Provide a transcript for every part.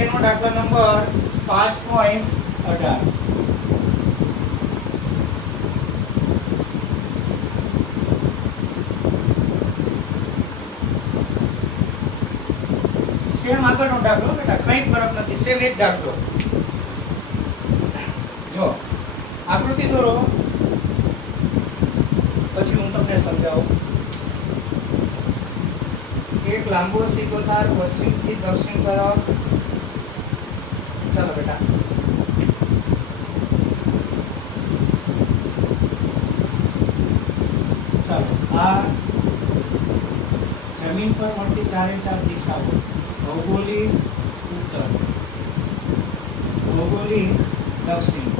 આગળનો દાખલા number 5.18. Same આગળનો દાખલો બેટા, કંઈ ફરક નથી, સેમ એક દાખલો. જો આકૃતિ દોરો પછી હું તમને સમજાવું. એક લાંબો સીધો તાર પશ્ચિમથી દક્ષિણ તરફ. ચાલો બેટા, ચાલો આ જમીન પર મળતી ચારે ચાર દિશાઓ. ભૌગોલિક ઉત્તર, ભૌગોલિક દક્ષિણ.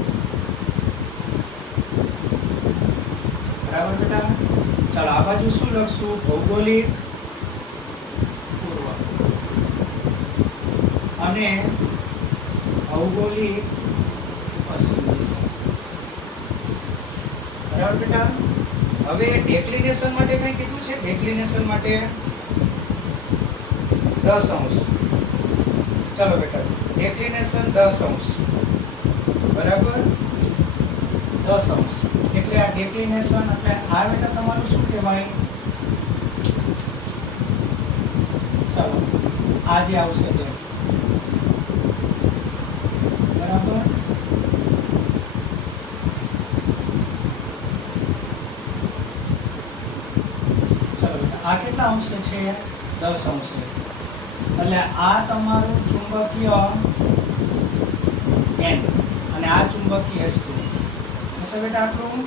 બરાબર બેટા? ચાલો આ બાજુ શું લખશું? ભૌગોલિક પૂર્વ અને ભૌગોલિક પશ્ચિમ દિશા. બરાબર બેટા? હવે ડેક્લિનેશન માટે કંઈ કીધું છે? ડેક્લિનેશન માટે 10 અંશ. ચાલો બેટા, ડેક્લિનેશન 10 અંશ. બરાબર? 10 અંશ એટલે આ ડેક્લિનેશન એટલે આ બેટા તમારું શું કહેવાય? ચાલો આ જે આવશે તે. બરાબર? ચાલો બેટા, આ કેટલા અંશ છે? 10 અંશ. એટલે આ તમારું ચુંબકીય N અને આ ચુંબકીય S2 હશે બેટા. આટલું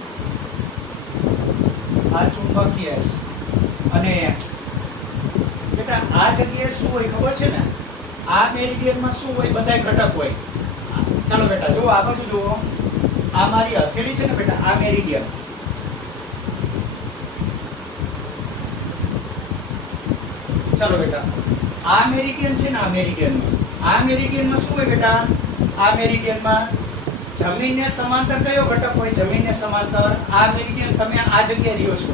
આ ચુંબકીય S અને બેટા આ જગ્યાએ શું હોય ખબર છે ને? આ મેરિડિયનમાં શું હોય? બધાય ઘટક હોય. ચાલો બેટા જુઓ, આ બાજુ જુઓ. આ મારી હથેળી છે ને બેટા, આ મેરિડિયન. ચાલો બેટા, આ મેરિડિયન છે ને, આ મેરિડિયનમાં, આ મેરિડિયનમાં શું હોય બેટા? આ મેરિડિયનમાં જમીનને સમાંતર કયો ઘટક હોય? જમીનને સમાંતર આ મેરિડિયન. તમે આ જગ્યાએ રહ્યો છો,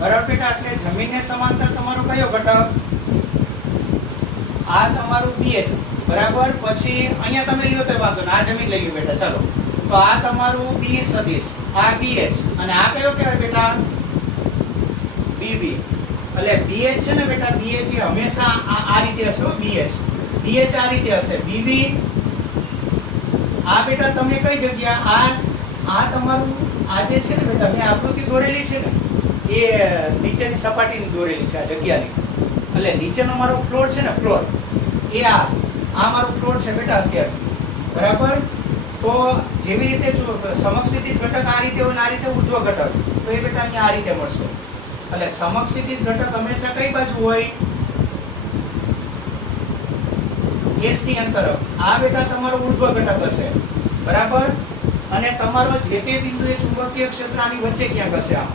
બરાબર બેટા? એટલે જમીનને સમાંતર તમારો કયો ઘટક? આ તમારું BH. બરાબર? પછી અહીંયા તમે લ્યો તો વાંધો ને, આ જમીન લઈ લ્યો બેટા. ચાલો તો આ તમારું B સદિશ, આ BH અને આ કયો કહેવાય બેટા? BB. એટલે BH છે ને બેટા, BH એ હંમેશા આ રીતે હશે. BH આ રીતે હશે. BB આ બેટા તમે કઈ જગ્યા? આ તમારું આ જે છે ને બેટા, મેં આકૃતિ દોરેલી છે ને, એ નીચેની સપાટીની દોરેલી છે આ જગ્યાની. એટલે નીચેનો મારો ફ્લોર છે ને, ફ્લોર એ આ મારો ફ્લોર છે બેટા અત્યારે. બરાબર? તો જેવી રીતે સમક્ષિતિજ ઘટક આ રીતે હોય ને આ રીતે ઉર્ધ્વ ઘટક, તો એ બેટા અહીંયા આ રીતે મળશે. એટલે સમક્ષિતિજ ઘટક હંમેશા કઈ બાજુ હોય? S ની અંતર. આ બેટા તમારો ઉર્ધ્વ ઘટક હશે. બરાબર? અને તમારો જે તે બિંદુએ ચુંબકીય ક્ષેત્ર આની વચ્ચે ક્યાંક હશે, આ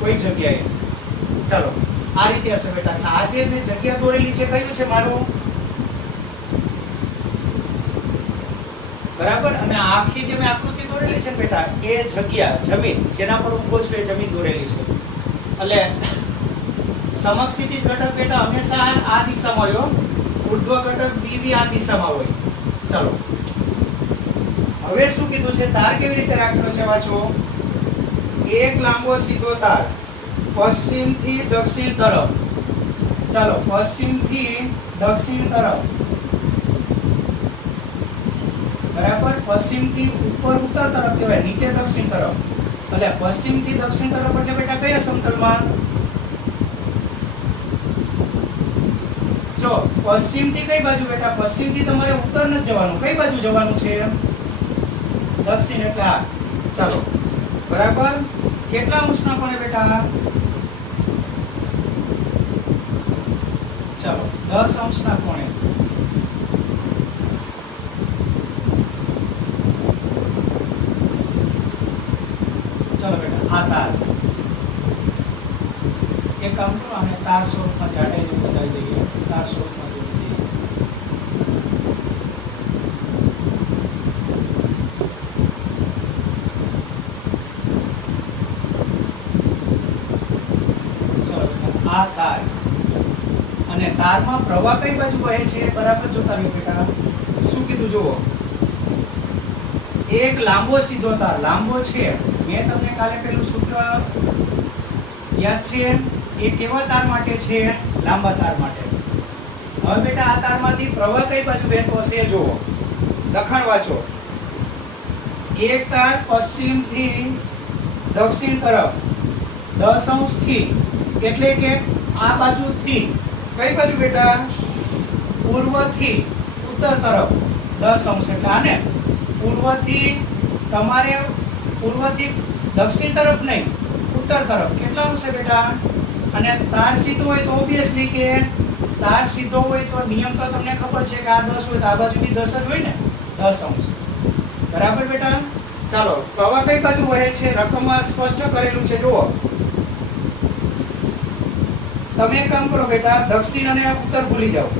કોઈ જગ્યાએ. ચાલો આ રીતે હશે બેટા. આ જે મેં જગ્યા દોરેલી છે કયું છે મારું? બરાબર? અને આખી જે મેં આકૃતિ દોરેલી છે બેટા, એ જગ્યા જમીન જેના પર ઊભો છું એ જમીન દોરેલી છે. એટલે સમક્ષિતિજ ઘટક બેટા હંમેશા આ દિશામાં હોય. ઉર્ધ્વ ઘટક BB આ દિશામાં હોય. ચાલો હવે શું કીધું છે? તાર કેવી રીતે રાખવાનો છે? વાંચો. એક લાંબો સીધો તાર પશ્ચિમથી દક્ષિણ તરફ. ચાલો પશ્ચિમથી દક્ષિણ તરફ. બરાબર? પશ્ચિમથી ઉપર ઉત્તર તરફ કહેવાય, નીચે દક્ષિણ તરફ. એટલે પશ્ચિમથી દક્ષિણ તરફ એટલે બેટા કયા સમતલમાં? જો પશ્ચિમથી કઈ બાજુ બેટા? પશ્ચિમથી તમારે ઉત્તર ન જવાનું. કઈ બાજુ જવાનું છે? દક્ષિણ. એટલે આ. ચાલો બરાબર? કેટલા અંશના કોણે બેટા? ચાલો 10 અંશના કોણે. ચાલો બેટા આ તાર. એક કામ કરો, આને તાર સ્વરૂપમાં જાડાઈને બતાવી દઈએ. તાર સ્વરૂપમાં દોરી દઈએ. ચાલો બેટા આ તાર અને તારમાં પ્રવાહ કઈ બાજુ વહે છે બરાબર જોતા રહ્યો બેટા. શું કીધું જુઓ, એક લાંબો સીધો તાર લાંબો છે. મેં તમને કાલે પેલું સૂત્ર યાદ છે, એ કેવા તાર માટે છે? લાંબા તાર માટે. હવે બેટા આ તારમાંથી પ્રવાહ કઈ બાજુ વહેતો હશે જુઓ, લખાણ વાંચો. એક તાર પશ્ચિમથી દક્ષિણ તરફ 10 અંશથી, એટલે કે આ બાજુથી કઈ બાજુ બેટા? પૂર્વથી ઉત્તર તરફ 10 અંશ. એટલે આને પૂર્વથી તમારે પૂર્વથી દક્ષિણ તરફ નહીં, ઉત્તર તરફ કેટલા અંશ છે બેટા? અને તાર સીધો હોય તો ઓબ્વિયસલી કે તાર સીધો હોય તો નિયમ તો તમને ખબર છે કે આ 10 હોય તો આ બાજુ બી 10 જ હોય ને, 10 અંશ. બરાબર બેટા. ચાલો, પ્રવાહ કઈ બાજુ વહે છે રકમમાં સ્પષ્ટ કરેલું છે જુઓ. તમે એક કામ કરો બેટા, દક્ષિણ અને ઉત્તર ભૂલી જાઓ.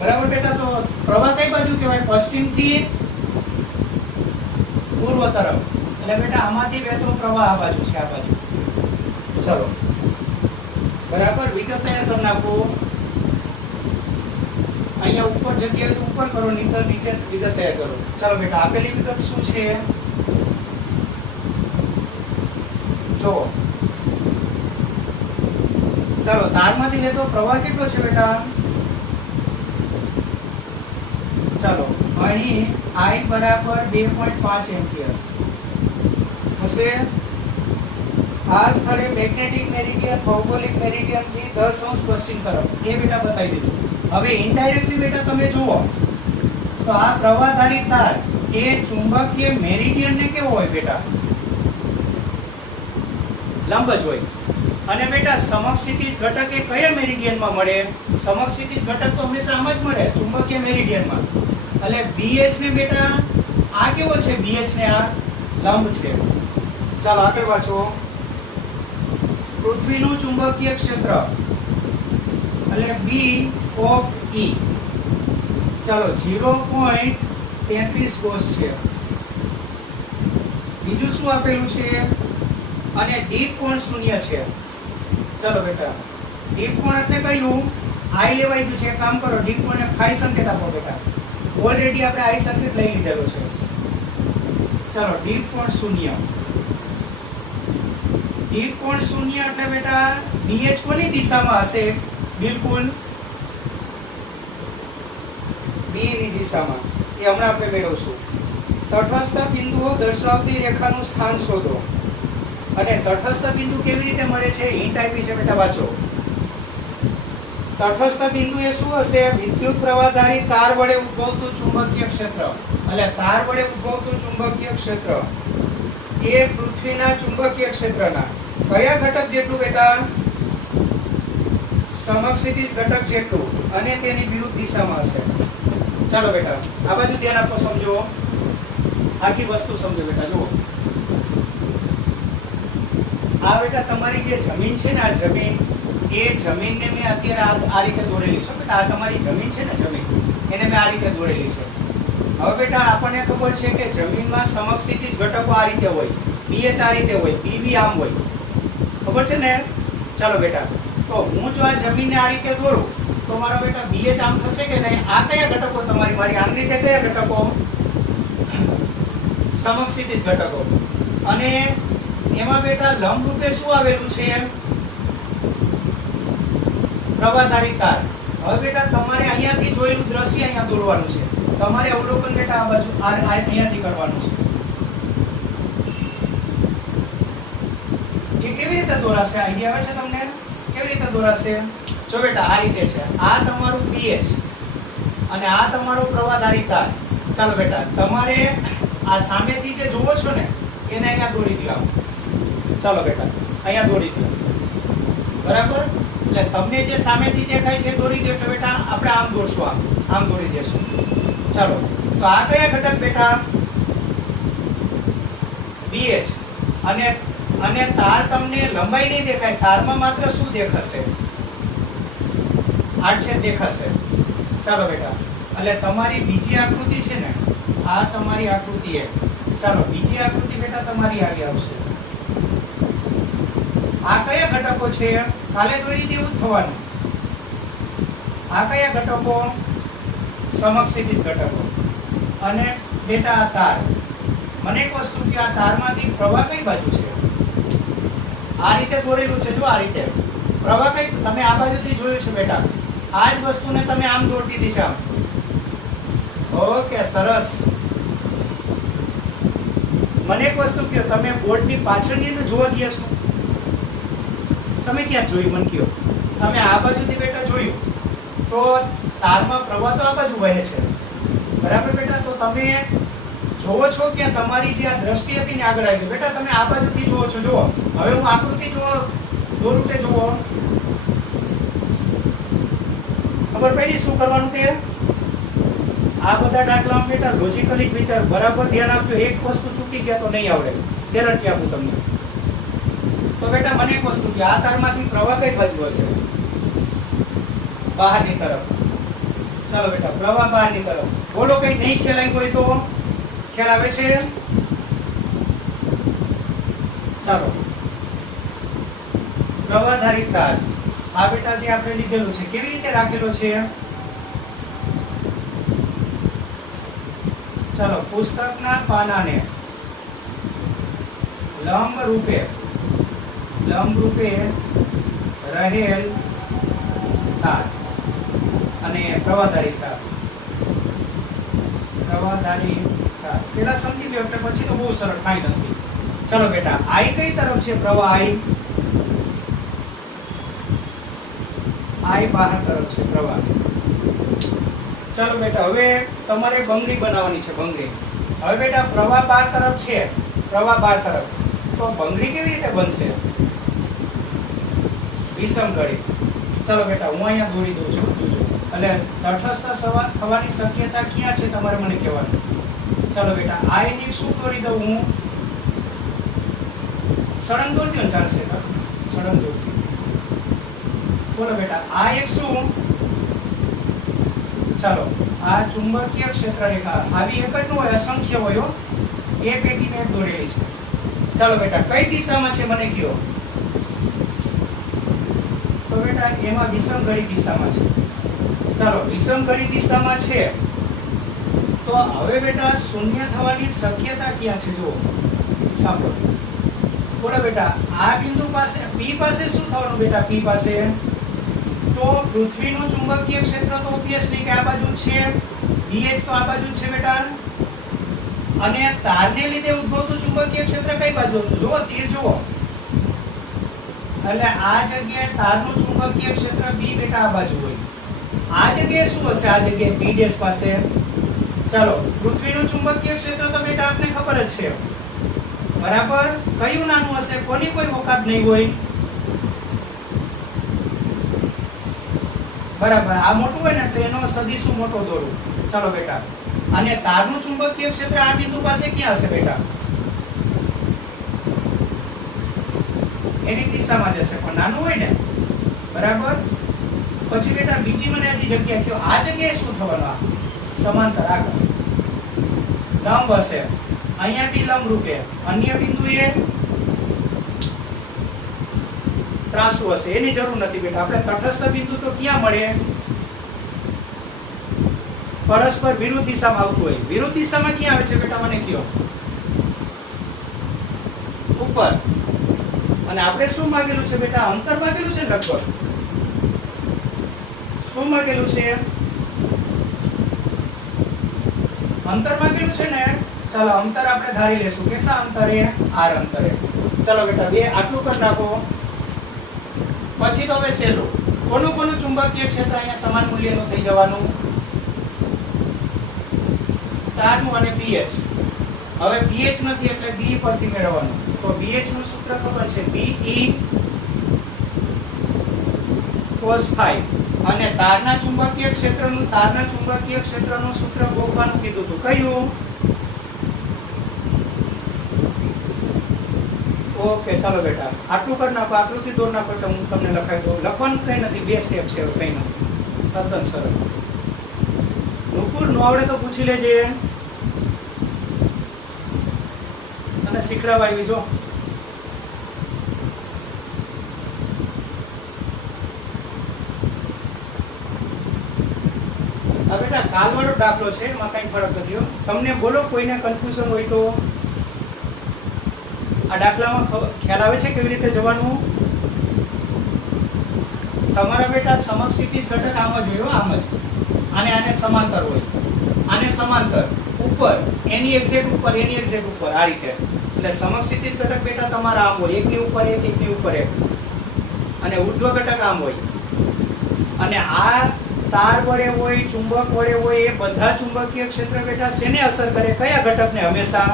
બરાબર બેટા. તો પ્રવાહ કઈ બાજુ કહેવાય? પશ્ચિમથી પૂર્વ તરફ. એટલે બેટા આમાંથી વહેતો પ્રવાહ આ બાજુ છે, આ બાજુ. ચલો બરાબર, વિગત તૈયાર કરી નાખો. અહીંયા ઉપર જગ્યાએ તો ઉપર કરો, નીચે નીચે વિગત તૈયાર કરો. ચાલો બેટા, આપેલી વિગત શું છે જો. ચાલો, તારમાંથી લેતો પ્રવાહ કેટલો છે બેટા? ચાલો, અહીં I બરાબર 2.5 એમ્પિયર હશે. આ સ્થળે મેગ્નેટિક મેરિડિયન ભૌગોલિક મેરિડિયન થી 10 અંશ પશ્ચિમ તરફ, એ બેટા બતાવી દીધું. હવે ઇનડાયરેક્ટલી બેટા તમે જુઓ તો આ પ્રવાહધારી તાર એ ચુંબકીય મેરિડિયન ને કેવો હોય બેટા? લંબ જ હોય. અને બેટા સમક્ષિતિજ ઘટક એ કયા મેરિડિયનમાં મળે? સમક્ષિતિજ ઘટક તો હંમેશા આમ જ મળે, ચુંબકીય મેરિડિયનમાં. એટલે BH ને બેટા આ કેવો છે? BH ને આ લંબ છે. ચાલો આગળ વાંચો. પૃથ્વીનું ચુંબકીય ક્ષેત્ર એટલે B of E. ચાલો 0.33 કોસ છે. બીજું શું આપેલું છે? અને દીપ કોણ શૂન્ય છે. ચાલો બેટા, દીપ કોણ એટલે કયું? I લેવાઈ ગયું છે. કામ કરો, દીપ કોણને phi સંકેત આપો બેટા. ઓલરેડી આપણે I સંકેત લઈ લીધેલો છે. ચાલો, દીપ કોણ શૂન્ય. દીપ કોણ શૂન્ય એટલે બેટા BH કોની દિશામાં હશે? બિલકુલ B ની દિશામાં. એ હમણાં આપણે મેળવશું. તટસ્થ બિંદુઓ દર્શાવતી રેખાનું સ્થાન શોધો. અને તટસ્થ બિંદુ કેવી રીતે મળે છે? હિન્ટ આપી છે બેટા, વાંચો. તટસ્થ બિંદુ એ શું હશે? વિદ્યુત પ્રવાહધારી તાર વડે ઉદ્ભવતું ચુંબકીય ક્ષેત્ર. એટલે તાર વડે ઉદ્ભવતું ચુંબકીય ક્ષેત્ર એ પૃથ્વીના ચુંબકીય ક્ષેત્રના કયા ઘટક જેટલું બેટા? સમક્ષિતિજ ઘટક જેટલું, અને તેની વિરુદ્ધ દિશામાં હશે. ચાલો બેટા, આ બાજુ ધ્યાન આપો, સમજો. આખી વસ્તુ સમજો બેટા. જુઓ, આ બેટા તમારી જે જમીન છે ને, આ જમીન, એ જમીનને મેં અત્યારે આ રીતે દોરેલી છે બેટા. આ તમારી જમીન છે ને, જમીન, એને મેં આ રીતે દોરેલી છે. હવે બેટા આપણને ખબર છે કે જમીનમાં સમક્ષિતિજ ઘટકો આ રીતે હોય, BH આ રીતે હોય, BB આમ હોય, ખબર છે ને? ચાલો બેટા, તો હું જો આ જમીનને આ રીતે દોરું તો મારો બેટા BH આમ થશે કે નહીં? આ કયા ઘટકો તમારી મારી આમ રીતે કયા ઘટકો? સમક્ષિતિજ ઘટકો. અને એમાં બેટા લંબ રૂપે શું આવેલું છે? પ્રવાહધારી તાર. હવે બેટા તમારે અહીંયાથી જોયેલું દ્રશ્ય અહીંયા દોરવાનું છે. તમારે અવલોકન બેટા આ બાજુ અહીંયાથી કરવાનું છે. એ કેવી રીતે દોરાશે? આઈડિયા આવે છે તમને? કેવી રીતે દોરાશે? જો બેટા આ રીતે છે. આ તમારું BH અને આ તમારો પ્રવાહધારી તાર. ચાલો બેટા, તમારે આ સામેથી જે જોવો છો ને એને અહીંયા દોરી દો. ચાલો બેટા, અહીંયા દોરી દો. બરાબર? એટલે તમને જે સામેથી દેખાય છે દોરી દો. એટલે બેટા આપણે આમ દોરશું, આમ દોરી દેશું. ચાલો, તો આ કયા ઘટક બેટા? BH. અને તાર તમને લંબાઈ નહીં દેખાય, તારમાં માત્ર શું દેખાશે? આડછેદ દેખાશે. ચાલો બેટા, એટલે તમારી બીજી આકૃતિ છે ને, આ તમારી આકૃતિ એ. ચાલો, બીજી આકૃતિ બેટા તમારી આવી આવશે. આ કયા ઘટકો છે? કાલે દોરી દેવું જ થવાનું. આ કયા ઘટકો? સમક્ષિતિજ ઘટકો. અને બેટા આ તાર. મને એક વસ્તુ કે આ તારમાંથી પ્રવાહ કઈ બાજુ છે? આ રીતે દોરેલું છે, જો આ રીતે. પ્રવાહ કઈ, તમે આ બાજુથી જોયું છે બેટા. આ જ વસ્તુને તમે આમ દોરતી દિશા. ઓકે, સરસ. મને એક વસ્તુ કહો, તમે બોર્ડની પાછળની જોવા ગયા છો? તમે ક્યાં જોયું મને કહો? તમે આ બાજુથી બેટા જોયું તો તારમાં પ્રવાહ તો આ બાજુ વહે છે, બરાબર બેટા? તો તમે જોવો છો કે તમારી જે આ દ્રષ્ટિ હતી ને આગળ આવી ગઈ. બેટા તમે આ બાજુથી જોવો છો, જુઓ. હવે હું આકૃતિ દોરું તે જુઓ. ખબર પડી શું કરવાનું તે? આ બધા દાખલામાં બેટા લોજિકલી વિચાર, બરાબર ધ્યાન આપજો. એક વસ્તુ ચૂકી ગયા તો નહીં આવડે. ગેરંટી આપું તમને. તો બેટા મને એક વસ્તુ કે આ તારમાંથી પ્રવાહ કઈ બાજુ હશે? બહારની તરફ. ચાલો બેટા, પ્રવાહ બહારની તરફ. બોલો, કઈ નહીં ખ્યાલ આવ્યો હોય તો? ખ્યાલ આવે છે? ચાલો, પ્રવાહધારી તાર. આ બેટા જે આપણે લીધેલું છે, કેવી રીતે રાખેલો છે? ચાલો, પુસ્તકના પાનાને લંબ રૂપે રહેલ તાર અને પ્રવાહધારી તાર. પેલા સમજી લો એટલે પછી તો બહુ સરળ, કાંઈ નથી. ચલો બેટા, આઈ કઈ તરફ છે પ્રવાહ? આઈ બહાર તરફ છે પ્રવાહ. ચાલો બેટા, હવે તમારે બંગડી બનાવવાની છે, બંગડી. હવે બેટા પ્રવાહ બહાર તરફ છે, પ્રવાહ બહાર તરફ. તો બંગડી કેવી રીતે બનશે? વિષમ ઘડી. ચલો બેટા, હું અહીંયા દોરી દઉં છું, જોજો. એટલે તટસ્થ થવાની શક્યતા ક્યાં છે તમારે મને કહેવાનું. ચાલો બેટા, આઈ ની શું દોરી દઉં હું? સળંગ દોરી દો ને, ચાલશે. સળંગ દોરી. બોલો બેટા, આ એક શું? ચાલો, આ ચુંબકીય ક્ષેત્ર રેખા. આવી એક જ ન હોય, અસંખ્ય હોય. એ પૈકીને એક દોરેલી છે. ચાલો બેટા, કઈ દિશામાં છે મને કહો? તો બેટા એમાં વિષમ ઘડી દિશામાં છે. ચાલો, વિષમ ઘડી દિશામાં છે તો હવે બેટા શૂન્ય થવાની શક્યતા ક્યાં છે? જુઓ, સાંભળો. બોલો બેટા, આ બિંદુ પાસે P પાસે શું થવાનું બેટા? P પાસે તો પૃથ્વીનું ચુંબકીય ક્ષેત્ર તો ઓબ્વિયસલી કે આ બાજુ છે, BH તો આ બાજુ છે બેટા. અને તારને લીધે ઉદ્ભવતું ચુંબકીય ક્ષેત્ર કઈ બાજુ હતું? જુઓ, તીર જુઓ. એટલે આ જગ્યાએ તારનું ચુંબકીય ક્ષેત્ર B બેટા આ બાજુ હોય. આ જગ્યાએ શું હશે? આ જગ્યાએ P ડેશ પાસે. ચાલો, પૃથ્વીનું ચુંબકીય ક્ષેત્ર તો બેટા આપને ખબર જ છે, બરાબર? કયું નાનું હશે? કોની કોઈ ઓકાત નહીં હોય, બરાબર? આ મોટું હોય ને એટલે એનો સદિશ મોટો દોરું. ચાલો બેટા, અને તારનું ચુંબકીય ક્ષેત્ર આ બિંદુ પાસે ક્યાં હશે બેટા? એની દિશામાં જશે, પણ નાનું હોય ને, બરાબર? પછી બેટા બીજી મને હજી જગ્યા કયો, આ જગ્યાએ શું થવાનું? આ સમાંતર આગળ લંબ હશે. અહીંયાથી લંબ રૂપે અન્ય બિંદુએ ત્રાસુ હશે. એની જરૂર નથી બેટા. આપણે તટસ્થ બિંદુ તો ક્યાં મળે? પરસ્પર વિરુદ્ધ દિશામાં આવતું હોય. વિરુદ્ધ દિશામાં ક્યાં આવે છે બેટા મને કયો? ઉપર. અને આપણે શું માંગેલું છે બેટા? અંતર માંગેલું છે લગભગ. શું માંગેલું છે? અંતર માંગેલું છે ને. ચાલો, અંતર આપણે ધારી લેશું. કેટલા અંતરે? r અંતરે. ચાલો બેટા, બે આટલું કરી નાખો. પછી તો હવે સહેલું. કોનું ચુંબકીય ક્ષેત્ર અહીંયા સમાન મૂલ્યનું થઈ જવાનું? તારનું અને BH. હવે BH નથી એટલે B પરથી મેળવવાનું. તો BH નું સૂત્ર ખબર છે, BE cos phi. અને તારના ચુંબકીય ક્ષેત્રનું સૂત્ર ગોખવાનું કીધું હતું. કયું? ઓકે, ચાલો બેટા, આટલું કરી નાખો. આકૃતિ દોર નાખો એટલે હું તમને લખાવી દઉં. લખવાનું કંઈ નથી, બે સ્ટેપ છે, કંઈ નથી, તદ્દન સરળ. નુપુર નો આવડે તો પૂછી લેજે અને શીખડાવા આવી જો. કાલવાળો દાખલો છે, એમાં કંઈ ફરક નથી. તમને બોલો કોઈને કન્ફ્યુઝન હોય તો. આ દાખલામાં ખ્યાલ આવે છે કેવી રીતે જવાનું? તમારા બેટા સમક્ષિતિજ ઘટક આમ જ હોય, આમ જ. આને સમાંતર હોય, આને સમાંતર ઉપર, એની એક્ઝેક્ટ ઉપર, એની એક્ઝેક્ટ ઉપર, આ રીતે. એટલે સમક્ષિતિજ ઘટક બેટા તમારા આમ હોય, એકની ઉપર એક, એકની ઉપર એક. અને ઉર્ધ્વ ઘટક આમ હોય. અને આ તાર વડે હોય, ચુંબક વડે હોય, એ બધા ચુંબકીય ક્ષેત્ર બેટા શેને અસર કરે? કયા ઘટકને? હંમેશા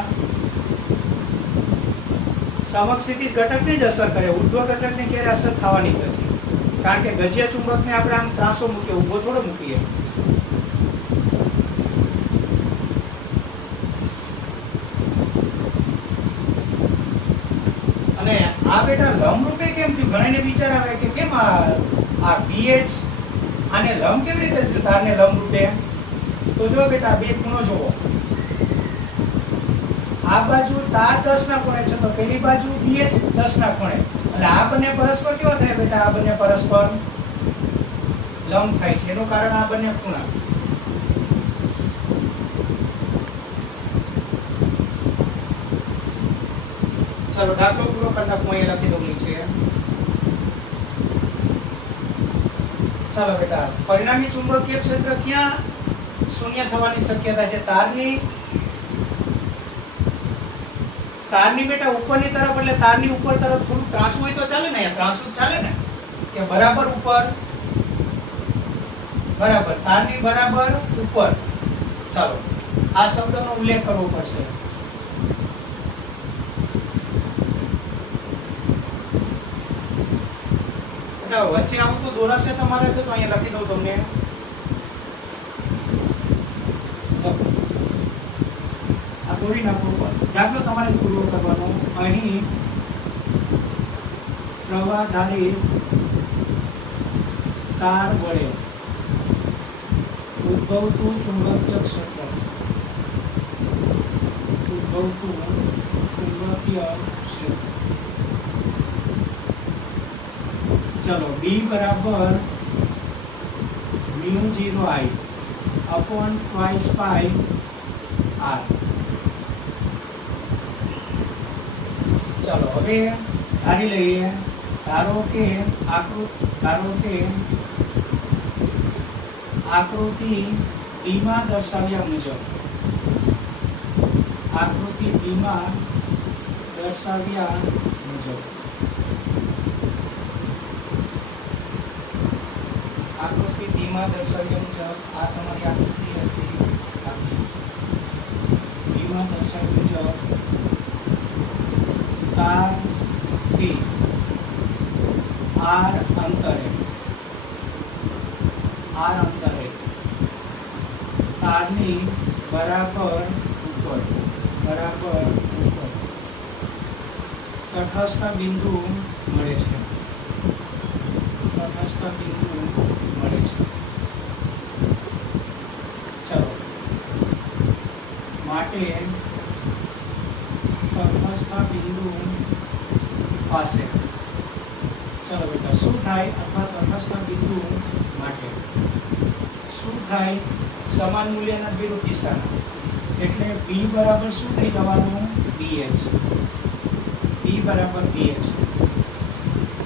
સમક્ષિતિજ ઘટકને જ અસર કરે. ઉર્ધ્વ ઘટકને ક્યારે અસર થવાની જ નથી. કારણ કે ગજ્ય ચુંબકને આપણે આમ ત્રાસો મૂકીએ, ઊભો થોડો મૂકીએ. અને આ બેટા લંબરૂપે કેમ થયું? ઘણાને વિચાર આવે કે કેમ આ BH આને લંબ કેવી રીતે થયું તારને લંબરૂપે? તો જો બેટા બે ખૂણો જોવો. આ બાજુ તાર 10 ના ખૂણે છે, તો પેલી બાજુ BH 10 ના ખૂણે. એટલે આ બંને પરસ્પર કેવા થાય બેટા? આ બંને પરસ્પર લંબ થાય છે. એનું કારણ આ બંને ખૂણા. ચાલો દાખલો પૂરો કરી નાખું, અહીંયા લખી દઉં નીચે. ચાલો બેટા, પરિણામી ચુંબકીય ક્ષેત્ર ક્યાં શૂન્ય થવાની શક્યતા છે? તારની બેટા ઉપરની તરફ, એટલે તારની ઉપર તરફ થોડું ત્રાસું હોય તો ચાલે ને? અહીંયા ત્રાસું ચાલે ને, કે બરાબર ઉપર, બરાબર તારની બરાબર ઉપર. ચાલો આ શબ્દનો ઉલ્લેખ કરવો પડશે. વચ્ચે આવું તો દોરાશે તમારે, તો અહીંયા લખી દઉં તમને. આ દોરી નાખો. દાખલો તમારે પૂરો કરવાનો. અહીં પ્રવાહધારિત તાર વડે ઉદ્ભવતું ચુંબકીય ક્ષેત્ર, चलो B बराबर μ0I अपॉन ट्वाइस पाई R. चलो હવે ધારી લઈએ. ધારો કે આકૃતિ B માં દર્શાવ્યા મુજબ, આકૃતિ B માં દર્શાવ્યા મુજબ આકૃતિ B માં દર્શાવ્યા મુજબ આ તમારી આકૃતિ હતી. B માં દર્શાવ્યા મુજબ તારથી R અંતરે તારની બરાબર ઉપર તટસ્થ બિંદુ મળે છે. ચલો માટે તટસ્થ બિંદુ પાસે ચલો બેટા શું થાય? અથવા તટસ્થ બિંદુ માટે શું થાય? સમાન મૂલ્યના વિરુદ્ધ દિશાના. એટલે B બરાબર શું થઈ જવાનું? BH. B બરાબર BH.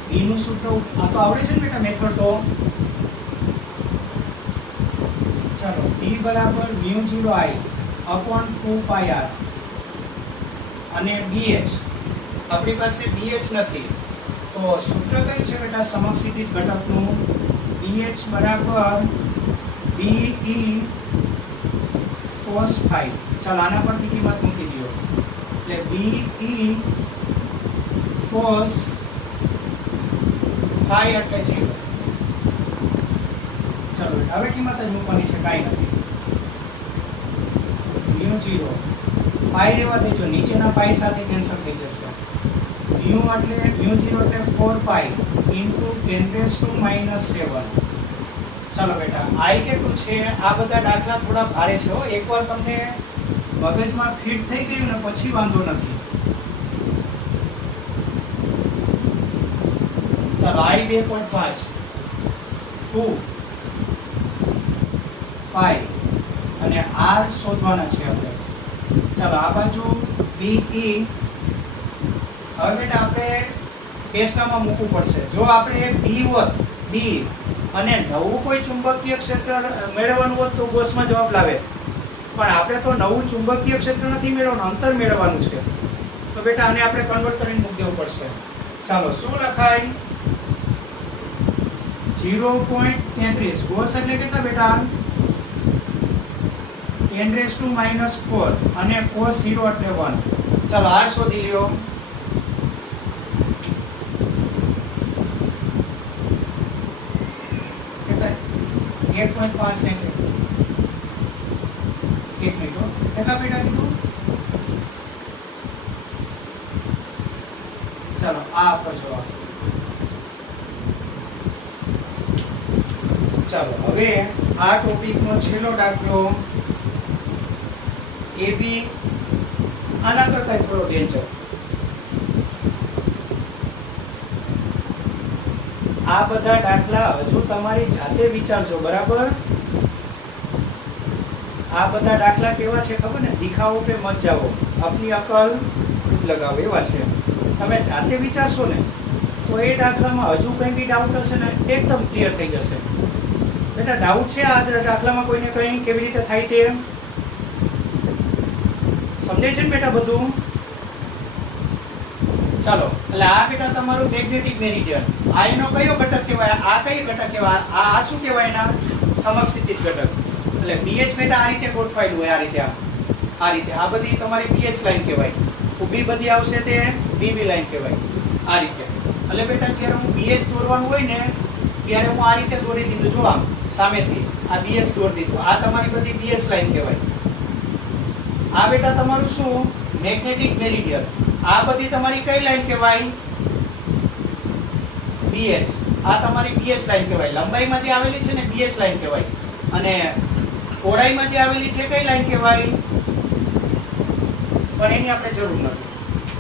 B નું સૂત્ર આ તો આવડે છે ને બેટા મેથડ તો. ચાલો B બરાબર μ0I अपॉन 2 પાઈ R અને BH આપણી પાસે BH નથી, તો સૂત્ર કયું છે બેટા સમક્ષિતિજ ઘટકનું? BH બરાબર BE cos phi. ચાલો આના પરથી કિંમત મૂકી દો. એટલે BE cos phi એટલે 0. ચાલો હવે કિંમત જ મૂકવાની છે, કાંઈ નથી. μ0 પાઈ રહેવા દેજો, નીચેના પાઈ સાથે કેન્સલ થઈ જશે. μ0 એટલે 4 પાઈ ઇન્ટુ 10⁻⁷. ચાલો બેટા આઈ કેટલું છે? આ બધા દાખલા થોડા ભારે છે. એકવાર તમને મગજમાં ફિટ થઈ ગયું ને પછી વાંધો નથી. ચાલો આઈ 2.5 2 પાઈ અને આર શોધવાના છે આપણે. ચાલો આ બાજુ BE. હવે બેટા આપણે પેશકામાં મૂકવું પડશે. જો આપણે B હોત, B અને નવું કોઈ ચુંબકીય ક્ષેત્ર મેળવવાનું હોત તો ગોસમાં જવાબ લાવે. પણ આપણે તો નવું ચુંબકીય ક્ષેત્ર નથી મેળવવાનું, અંતર મેળવવાનું છે. તો બેટા આને આપણે કન્વર્ટ કરીને મૂકી દેવું પડશે. ચાલો શું લખાય? 0.33. ગોસ એટલે કેટલા બેટા? 10⁻⁴ અને cos 0 એટલે 1. ચાલો આ શોધી લ્યો. કેટલા? 1.5 સેન્ટીમીટર. એક મિનિટ. કેટલા બેટા કીધું? ચાલો આ આપો જવાબ. ચાલો હવે આ ટોપિકનો છેલ્લો દાખલો AB. આના કરતા થોડો ડેન્જર. આ બધા દાખલા હજુ તમારી જાતે વિચારજો, બરાબર? આ બધા દાખલા કેવા છે ખબર ને? દિખાવો પે મત જાઓ, અપની અકલ ખુદ લગાવો, એવા છે. તમે જાતે વિચારશો ને તો એ દાખલામાં હજુ કંઈ બી ડાઉટ હશે ને એકદમ ક્લિયર થઈ જશે. બેટા ડાઉટ છે આ દાખલામાં કોઈને કંઈ કેવી રીતે થાય તે સમજાય છે ને બેટા બધું? ચાલો એટલે આ બેટા તમારું મેગ્નેટિક મેરિડિયન. આ એનો કયો ઘટક કહેવાય? આ કઈ ઘટક કહેવાય? આ શું કહેવાય? એના સમક્ષિતિજ ઘટક. એટલે BH બેટા આ રીતે ગોઠવાયેલું હોય, આ રીતે, આ રીતે. આ બધી તમારી BH લાઈન કહેવાય. ઊભી બધી આવશે તે BB લાઈન કહેવાય, આ રીતે. એટલે બેટા જ્યારે હું BH દોરવાનું હોય ને ત્યારે હું આ રીતે દોરી દીધું. જો આમ સામેથી આ BH દોરી દીધું. આ તમારી બધી BH લાઈન કહેવાય. આ બેટા તમારું શું? Magnetic meridian. આ બધી તમારી કઈ લાઈન કહેવાય? BH. આ તમારી BH લાઈન કહેવાય. લંબાઈમાં જે આવેલી છે ને BH લાઈન કહેવાય. અને પહોળાઈમાં જે આવેલી છે કઈ લાઈન કહેવાય? પણ એની આપણે જરૂર નથી.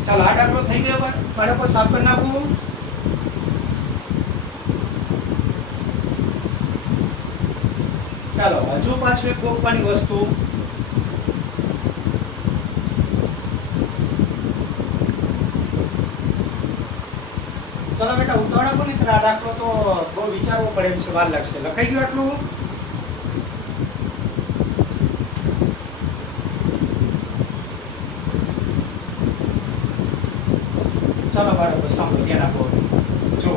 ચાલો આ દાખલો થઈ ગયો બાળકો, સાફ કરી નાખું. ચાલો હજુ પાછું એક ગોખવાની વસ્તુ. ચાલો બેટા ઉતાવળ આપો ને, આ દાખલો તો બહુ વિચારવો પડે એમ છે, વાર લાગશે. લખાઈ ગયું આટલું? ચાલો બાળકો સાંભળો, ધ્યાન આપો. જો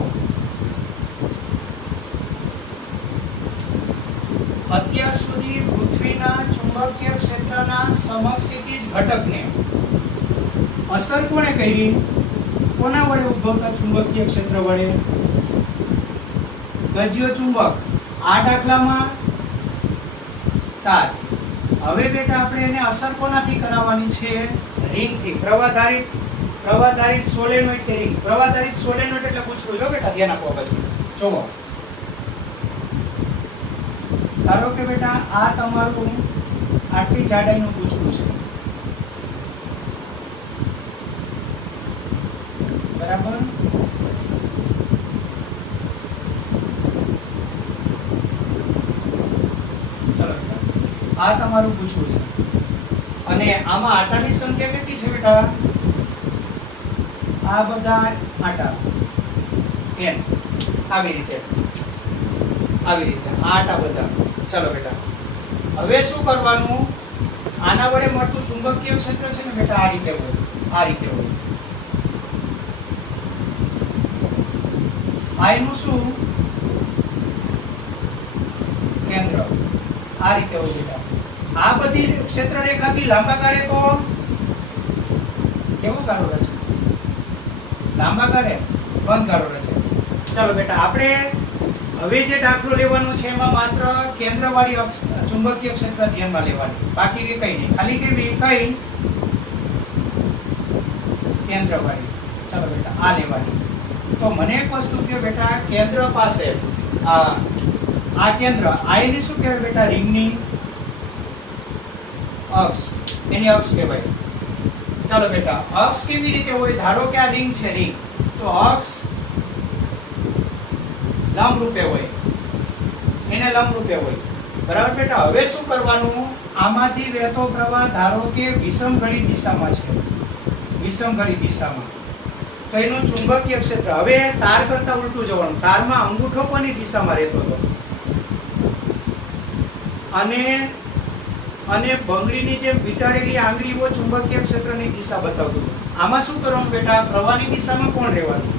અત્યાર સુધી પૃથ્વીના ચુંબકીય ક્ષેત્રના સમક્ષિતિજ ઘટકને અસર કોણે કરી? કોના વડે ઉદ્ભવતા ચુંબકીય ક્ષેત્ર વડે? ગજ્યો ચુંબક. આ દાખલામાં તાર. હવે બેટા આપણે એને અસર કોનાથી કરાવવાની છે? રિંગથી. પ્રવાહધારિત સોલેનોઇડ કે રિંગ. પ્રવાહધારિત સોલેનોઇડ એટલે પૂછવું જો બેટા, ધ્યાન આપો. બાજુ જોવો. ધારો કે બેટા આ તમારું આટલી જાડાઈનું પૂછવું છે, બરાબર? ચલો બેટા આ તમારું પૂછવું છે અને આમાં આટાની સંખ્યા કેટલી છે બેટા? આ બધા આટા n આવી રીતે આ આટા બધા. ચાલો બેટા હવે શું કરવાનું? આના વડે મળતું ચુંબકીય ક્ષેત્ર છે ને બેટા આ રીતે હોય, આ રીતે હોય. આ એનું શું? કેન્દ્ર. આ રીતે હોય બેટા. આ બધી ક્ષેત્ર રેખા બી લાંબા ગાળે તો કેવો ગાળો રચે? લાંબા ગાળે બંધ ગાળો રચે. ચાલો બેટા આપણે હવે જે દાખલો લેવાનો છે એમાં માત્ર કેન્દ્રવાળી ચુંબકીય ક્ષેત્ર ધ્યાનમાં લેવાની, બાકી કે કઈ નહીં. ખાલી કેવી? કઈ? કેન્દ્રવાળી. ચાલો બેટા આ લેવાની. તો મને એક વસ્તુ કહો બેટા, કેન્દ્ર પાસે આ કેન્દ્ર, આ એની શું કહેવાય બેટા? રિંગની અક્ષ. એની અક્ષ કહેવાય. ચાલો બેટા અક્ષ કેવી રીતે હોય? ધારો કે આ રિંગ છે, રિંગ. તો અક્ષ લંબ રૂપે હોય, એને લંબ રૂપે હોય, બરાબર બેટા? હવે શું કરવાનું? આમાંથી વહેતો પ્રવાહ ધારો કે વિષમઘડી દિશામાં છે, વિષમઘડી દિશામાં, તો એનું ચુંબકીય ક્ષેત્ર, હવે તાર કરતા ઉલટું જવાનું, તારમાં અંગૂઠો કોની દિશામાં રહેતો હતો, અને બંગડીની જેમ વીંટાળેલી આંગળીઓ ચુંબકીય ક્ષેત્રની દિશા બતાવતું હતું. આમાં શું કરવાનું બેટા, પ્રવાહની દિશામાં કોણ રહેવાનું,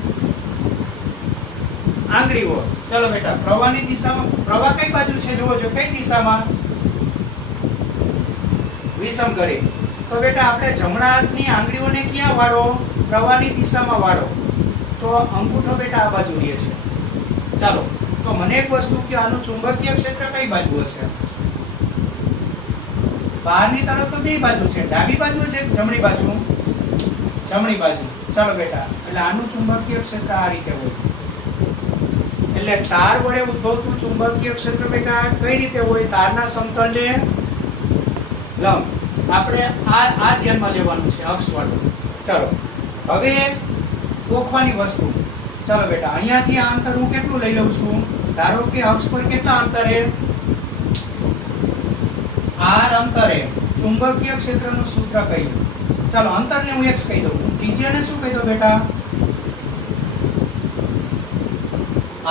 આંગળીઓ. ચલો બેટા, પ્રવાહની દિશામાં, પ્રવાહ કઈ બાજુ છે જોવો જો, કઈ દિશામાં, વિષમઘડી. તો બેટા આપણે જમણા હાથની આંગળીઓને ક્યાં વાળો, પ્રવાહની દિશામાં વાળો, તો અંગૂઠો બેટા આ બાજુ રહે છે. ચાલો, તો મને એક વસ્તુ કે આનું ચુંબકીય ક્ષેત્ર કઈ બાજુ હશે, બહારની તરફ તો બે બાજુ છે, ડાબી બાજુ છે જમણી બાજુ, જમણી બાજુ. ચાલો બેટા, એટલે આનું ચુંબકીય ક્ષેત્ર આ રીતે હોય, એટલે તાર વડે ઉદ્ભવતું ચુંબકીય ક્ષેત્ર બેટા કઈ રીતે હોય, તારના સમતલને લંબ. આપણે આ ધ્યાનમાં લેવાનું છે, અક્ષ વાળું. ચાલો, હવે ગોખવાની વસ્તુ. ચાલો બેટા, અહીંયાથી આ અંતર હું કેટલું લઈ લઉં છું, ધારો કે અક્ષ પર કેટલા અંતરે, r અંતરે ચુંબકીય ક્ષેત્રનું સૂત્ર કહ્યું. ચાલો, અંતરને હું x કહી દઉં, ત્રિજ્યાને શું કહી દઉં બેટા,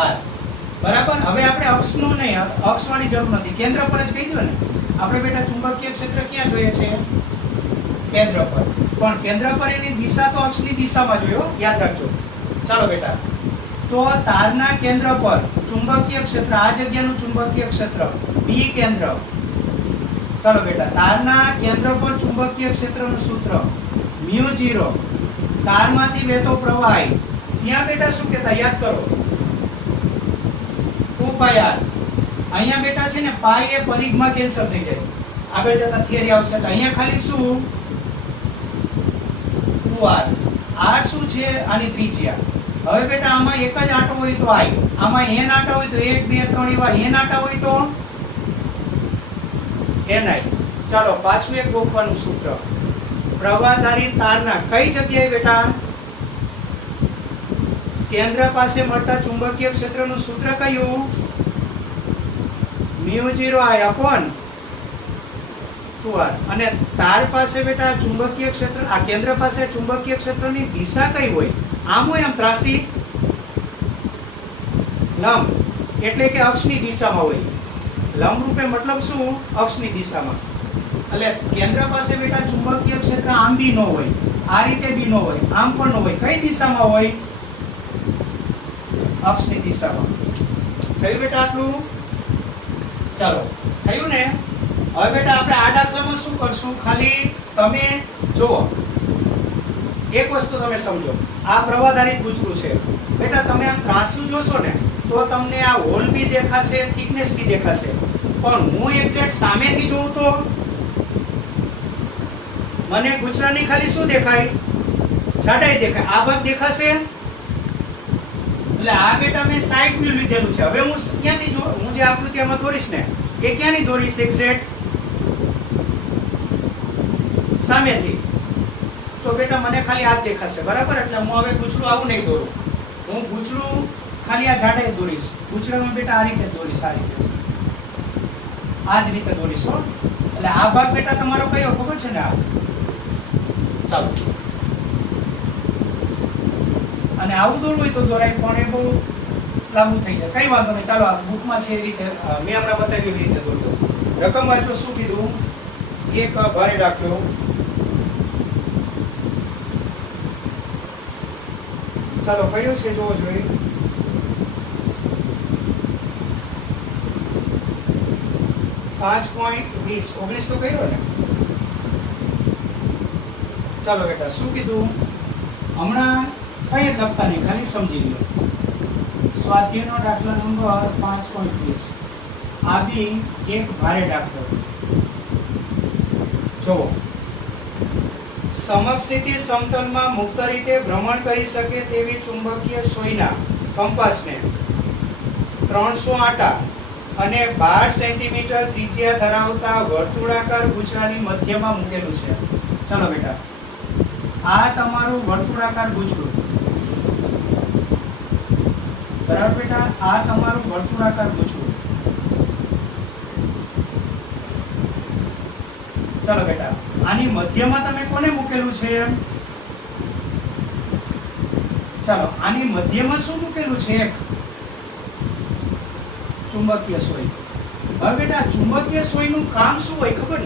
r. બરાબર. હવે આપણે અક્ષનું નહીં, અક્ષવાળી જરૂર નથી, કેન્દ્ર પર જ કહી દો ને. આપણે બેટા ચુંબકીય ક્ષેત્ર ક્યાં જોઈએ છે, કેન્દ્ર પર. પણ કેન્દ્ર પર એની દિશા તો અક્ષની દિશામાં જોયો, યાદ રાખજો. ચાલો બેટા, તો તારના કેન્દ્ર પર ચુંબકીય ક્ષેત્ર, આ જગ્યાનું ચુંબકીય ક્ષેત્ર બી કેન્દ્ર. ચાલો બેટા, તારના કેન્દ્ર પર ચુંબકીય ક્ષેત્રનું સૂત્ર μ0, તારમાંથી વહેતો પ્રવાહ I. ત્યાં બેટા શું કહેતા, યાદ કરો, 2πr. અહીંયા બેટા છે ને, પાઈ એ પરિઘમાં કેન્સલ થઈ જાય, આગળ જતા થિયરી આવશે, એટલે અહીંયા ખાલી શું 2r. r શું છે, આની ત્રિજ્યા. હવે બેટા આમાં એક જ આંટો હોય તો I, આમાં n આંટા હોય તો 1 2 3 એવા n આંટા હોય તો ni. ચાલો, પાછું એક ગોખવાનું સૂત્ર, પ્રવાહધારી તારના કઈ જગ્યાએ બેટા, કેન્દ્ર પાસે મળતા ચુંબકીય ક્ષેત્રનું સૂત્ર કયું, μ0I upon 2r. અને તાર પાસે બેટા ચુંબકીય ક્ષેત્ર, આ કેન્દ્ર પાસે ચુંબકીય ક્ષેત્રની દિશા કઈ હોય, આમ હોય આમ ત્રાસી, લંબ, એટલે કે અક્ષની દિશામાં હોય. લંબ રૂપે મતલબ શું, અક્ષની દિશામાં. એટલે કેન્દ્ર પાસે બેટા ચુંબકીય ક્ષેત્ર આમ બી ન હોય, આ રીતે બી ન હોય, આમ પણ ન હોય, કઈ દિશામાં હોય, અક્ષની દિશામાં. થયું બેટા આટલું? ચાલો, થયું ને? હવે બેટા આપણે આ દાખલામાં શું કરશું, ખાલી તમે જુઓ, એક વસ્તુ તમે સમજો, આ પ્રવાહધારિત ગુચરું છે બેટા, તમે આમ ત્રાંસું જોશો ને તો તમને આ હોલ બી દેખાશે, થિકનેસ બી દેખાશે, પણ હું એક્ઝેક્ટ સામેથી જોઉં તો મને ગુચરાની ખાલી શું દેખાય, જાડાઈ દેખાય, આ ભાગ દેખાશે. એટલે આ બેટા મેં સાઈડ વ્યૂ લીધેલું છે. હવે હું ક્યાંથી જો, હું જે આકૃતિ આમાં દોરીશ ને, એ ક્યાંની દોરીશ, એક્ઝેક્ટ સામેથી. તો બેટા મને ખાલી આ જ દેખાશે, બરાબર. એટલે હું હવે ગુચરું આવું નહીં દોરું, હું ગુચરું ખાલી આ જાડાઈ દોરીશ. ગુચરામાં બેટા આ રીતે દોરીશ, આ રીતે, આ જ રીતે દોરીશ હો. એટલે આ ભાગ બેટા તમારો કયો ખબર છે ને, આ. ચાલો, અને આવું દોરવું હોય તો દોરાય, પણ એ બહુ લાંબુ થઈ જાય, કઈ વાંધો નહીં. ચાલો, આ બુકમાં છે એ રીતે મેં હમણાં બતાવ્યું એવી રીતે દોરજો. રકમ વાંચો, શું કીધું, એક ભારે દાખલો. ચાલો, કયો છે જોવો જોઈએ. .20 19 તો કયો ને. ચાલો બેટા, શું કીધું, હમણાં કઈ લખતા નહીં, ખાલી સમજી લો. સ્વાધ્યાયનો દાખલા નંબર 5.20. આ બી એક ભારે દાખલો. જો સમક્ષિતિ સમતલમાં મુક્ત રીતે ભ્રમણ કરી શકે તેવી ચુંબકીય સોયના કંપાસને 300 આંટા અને 12 સેન્ટીમીટર ત્રિજ્યા ધરાવતા વર્તુળાકાર ગુચરાની મધ્યમાં મૂકેલું છે. ચાલો બેટા, આ તમારું વર્તુળાકાર ગુચરું, બરાબર બેટા, આ તમારું વર્તુળાકાર ગુચરું. ચાલો બેટા, આની મધ્યમાં તમે કોને મૂકેલું છે? ચાલો, આની મધ્યમાં શું મૂકેલું છે? એક ચુંબકીય સોય. હવે બેટા, ચુંબકીય સોયનું કામ શું હોય ખબર ને?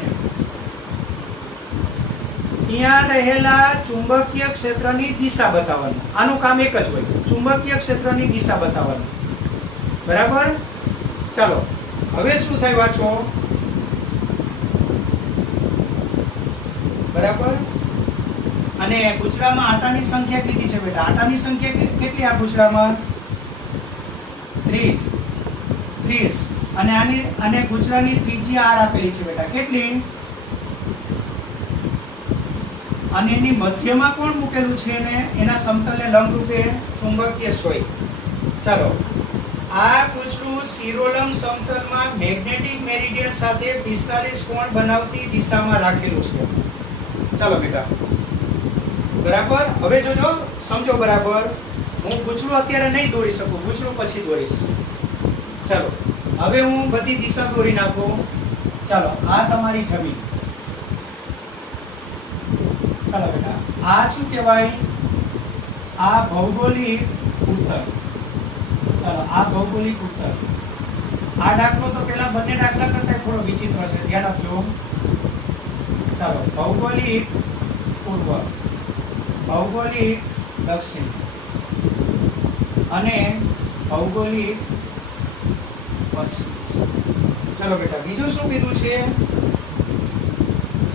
ત્યાં રહેલા ચુંબકીય ક્ષેત્રની દિશા બતાવવાનું. આનું કામ એક જ હોય, ચુંબકીય ક્ષેત્રની દિશા બતાવવાનું. બરાબર? ચાલો, હવે શું થાય વાંચો. બરાબર? અને ગુચડામાં આટાની સંખ્યા કેટલી છે બેટા? આટાની સંખ્યા કેટલી આ ગુચડામાં? 30. અને ગુચડાની ત્રિજ્યા r આપેલી છે બેટા. કેટલી? અને એની મધ્યમાં કોણ મૂકેલું છે ને? એના સમતલને લંબરૂપે ચુંબકીય સોય. ચાલો, આ ગુચડું શિરોલંબ સમતલમાં મેગ્નેટિક મેરિડિયન સાથે 45 કોણ બનાવતી દિશામાં રાખેલું છે. ચાલો બેટા, બરાબર? હવે જોજો, સમજો બરાબર. હું ગુચડું અત્યારે નહીં દોરી શકું, ગુચડું પછી દોરીશ. ચાલો, હવે હું બધી દિશા દોરી નાખું. ચાલો, આ તમારી જમીન. ચાલો બેટા, આ શું કહેવાય? આ ભૌગોલિક ઉત્તર. ચાલો, આ ભૌગોલિક ઉત્તર. આ દાખલો તો પેલા બંને દાખલા કરતા થોડો વિચિત્ર છે, ધ્યાન આપજો. ચાલો, ભૌગોલિક પૂર્વ, ભૌગોલિક દક્ષિણ અને ભૌગોલિક પશ્ચિમ. ચાલો બેટા, બીજું શું કીધું છે?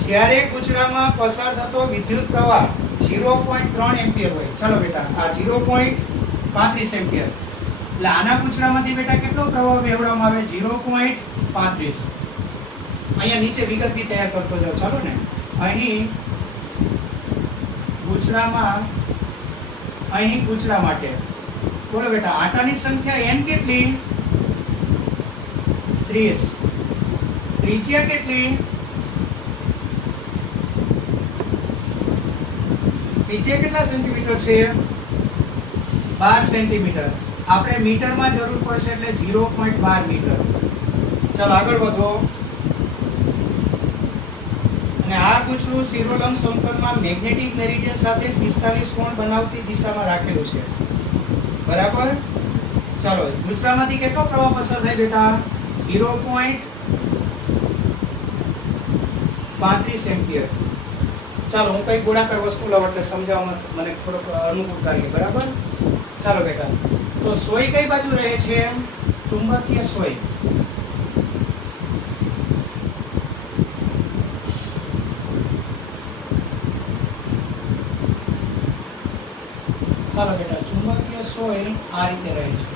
જ્યારે ગુચડામાં પસાર થતો વિદ્યુત પ્રવાહ 0.3 એમ્પિયર હોય. ચાલો બેટા, આ 0.35 એમ્પિયર. એટલે આના ગુચડામાંથી બેટા કેટલો પ્રવાહ વહેવડાવવામાં આવે? 0.35. અહીંયા નીચે વિગત બી તૈયાર કરતો જાવ. ચાલો ને, અહીં ગુચડા માટે બોલો બેટા, આટાની સંખ્યા n કેટલી? 30. ત્રિજ્યા કેટલી? ત્રિજ્યા કેટલા સેન્ટીમીટર છે? 12 સેન્ટીમીટર. આપણે મીટરમાં જરૂર પડશે એટલે 0.12 મીટર. ચાલો આગળ વધો. અને આ ગુચડું શિરોલંબ સમતલમાં મેગ્નેટિક મેરિડિયન સાથે 45 કોણ બનાવતી દિશામાં રાખેલું છે. બરાબર? ચાલો, ગુચડામાંથી કેટલો પ્રવાહ પસાર થાય બેટા? 0.35 એમ્પિયર. ચાલો, હું કઈ ગોળાકાર વસ્તુ લાવું એટલે સમજાવવામાં મને થોડોક અનુકૂળતા રહે. બરાબર? ચાલો બેટા, તો સોય કઈ બાજુ રહે છે? ચુંબકીય સોય. ચાલો બેટા, ચુંબકીય સોય આ રીતે રહે છે.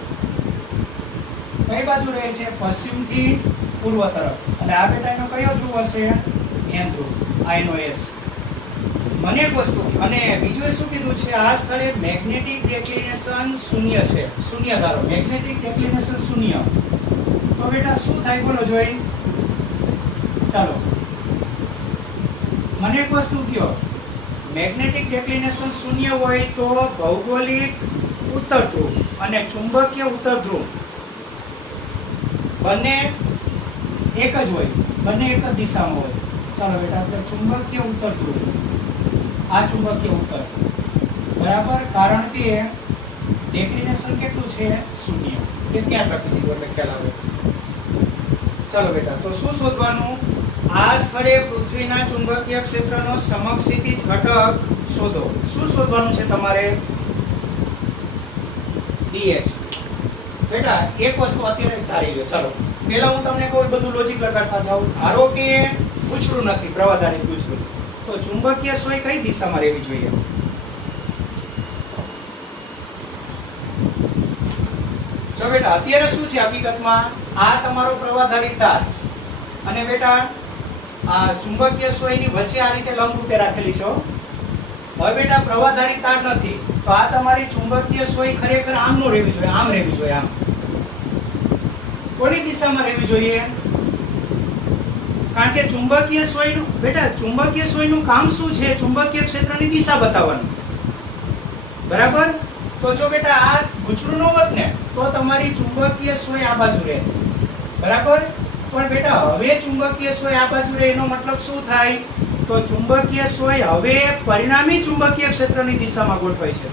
કઈ બાજુ રહે છે? પશ્ચિમથી પૂર્વ તરફ. એટલે આ બેટા એનો કયો ધ્રુવ હશે? n ધ્રુવ. આ એનો s. મને એક વસ્તુ, અને બીજું શું કીધું છે? આ સ્થળે મેગ્નેટિક ડિક્લિનેશન 0 છે. શૂન્ય ધારો, મેગ્નેટિક ડિક્લિનેશન 0. તો બેટા શું થાય બોલો જોઈ? ચાલો, મને એક વસ્તુ કહો. મેગ્નેટિક ડિક્લિનેશન 0 હોય તો ભૌગોલિક ઉત્તર ધ્રુવ અને ચુંબકીય ઉત્તર ધ્રુવ બંને એક જ હોય, બંને એક જ દિશામાં હોય. ચાલો બેટા, આપણે ચુંબકીય ઉત્તર ધ્રુવ, આ ચુંબકીય ઉત્તર. બરાબર? કારણ કે ડિક્લિનેશન કેટલું છે? 0. એ ત્યાં લખી દીધું એટલે ખ્યાલ આવે. ચાલો બેટા, તો શું શોધવાનું? આ સ્થળે પૃથ્વીના ચુંબકીય ક્ષેત્રનો સમક્ષિતિજ ઘટક શોધો. શું શોધવાનું છે તમારે? BH. બેટા, એક વસ્તુ અત્યારે ધારી લો. ચાલો, પહેલા હું તમને કોઈ બધું લોજિક લગાડતા જાઉં. ધારો કે ગુચડું નથી, પ્રવાહધારિત ગુચડું, તો ચુંબકીય સોય કઈ દિશામાં રહેવી જોઈએ? જો બેટા, અત્યારે શું છે હકીકતમાં? આ તમારો પ્રવાહધારિત તાર અને બેટા આ ચુંબકીય સોયની વચ્ચે આ રીતે લંબરૂપે રાખેલી છે. હવે બેટા પ્રવાહધારી તાર નથી, તો આ તમારી ચુંબકીય સોય ખરેખર આમ નો રહેવી જોઈએ, આમ રહેવી જોઈએ. આમ કોની દિશામાં રહેવી જોઈએ? કારણ કે ચુંબકીય સોયનું બેટા, ચુંબકીય સોયનું કામ શું છે? ચુંબકીય ક્ષેત્રની દિશા બતાવવાનું. બરાબર? તો જો બેટા આ ગુચડું ન હોત ને તો તમારી ચુંબકીય સોય આ બાજુ રહે. બરાબર? પણ બેટા હવે ચુંબકીય સોય આ બાજુ રહે એનો મતલબ શું થાય? તો ચુંબકીય સોય હવે પરિણામી ચુંબકીય ક્ષેત્રની દિશામાં ગોઠવાય છે.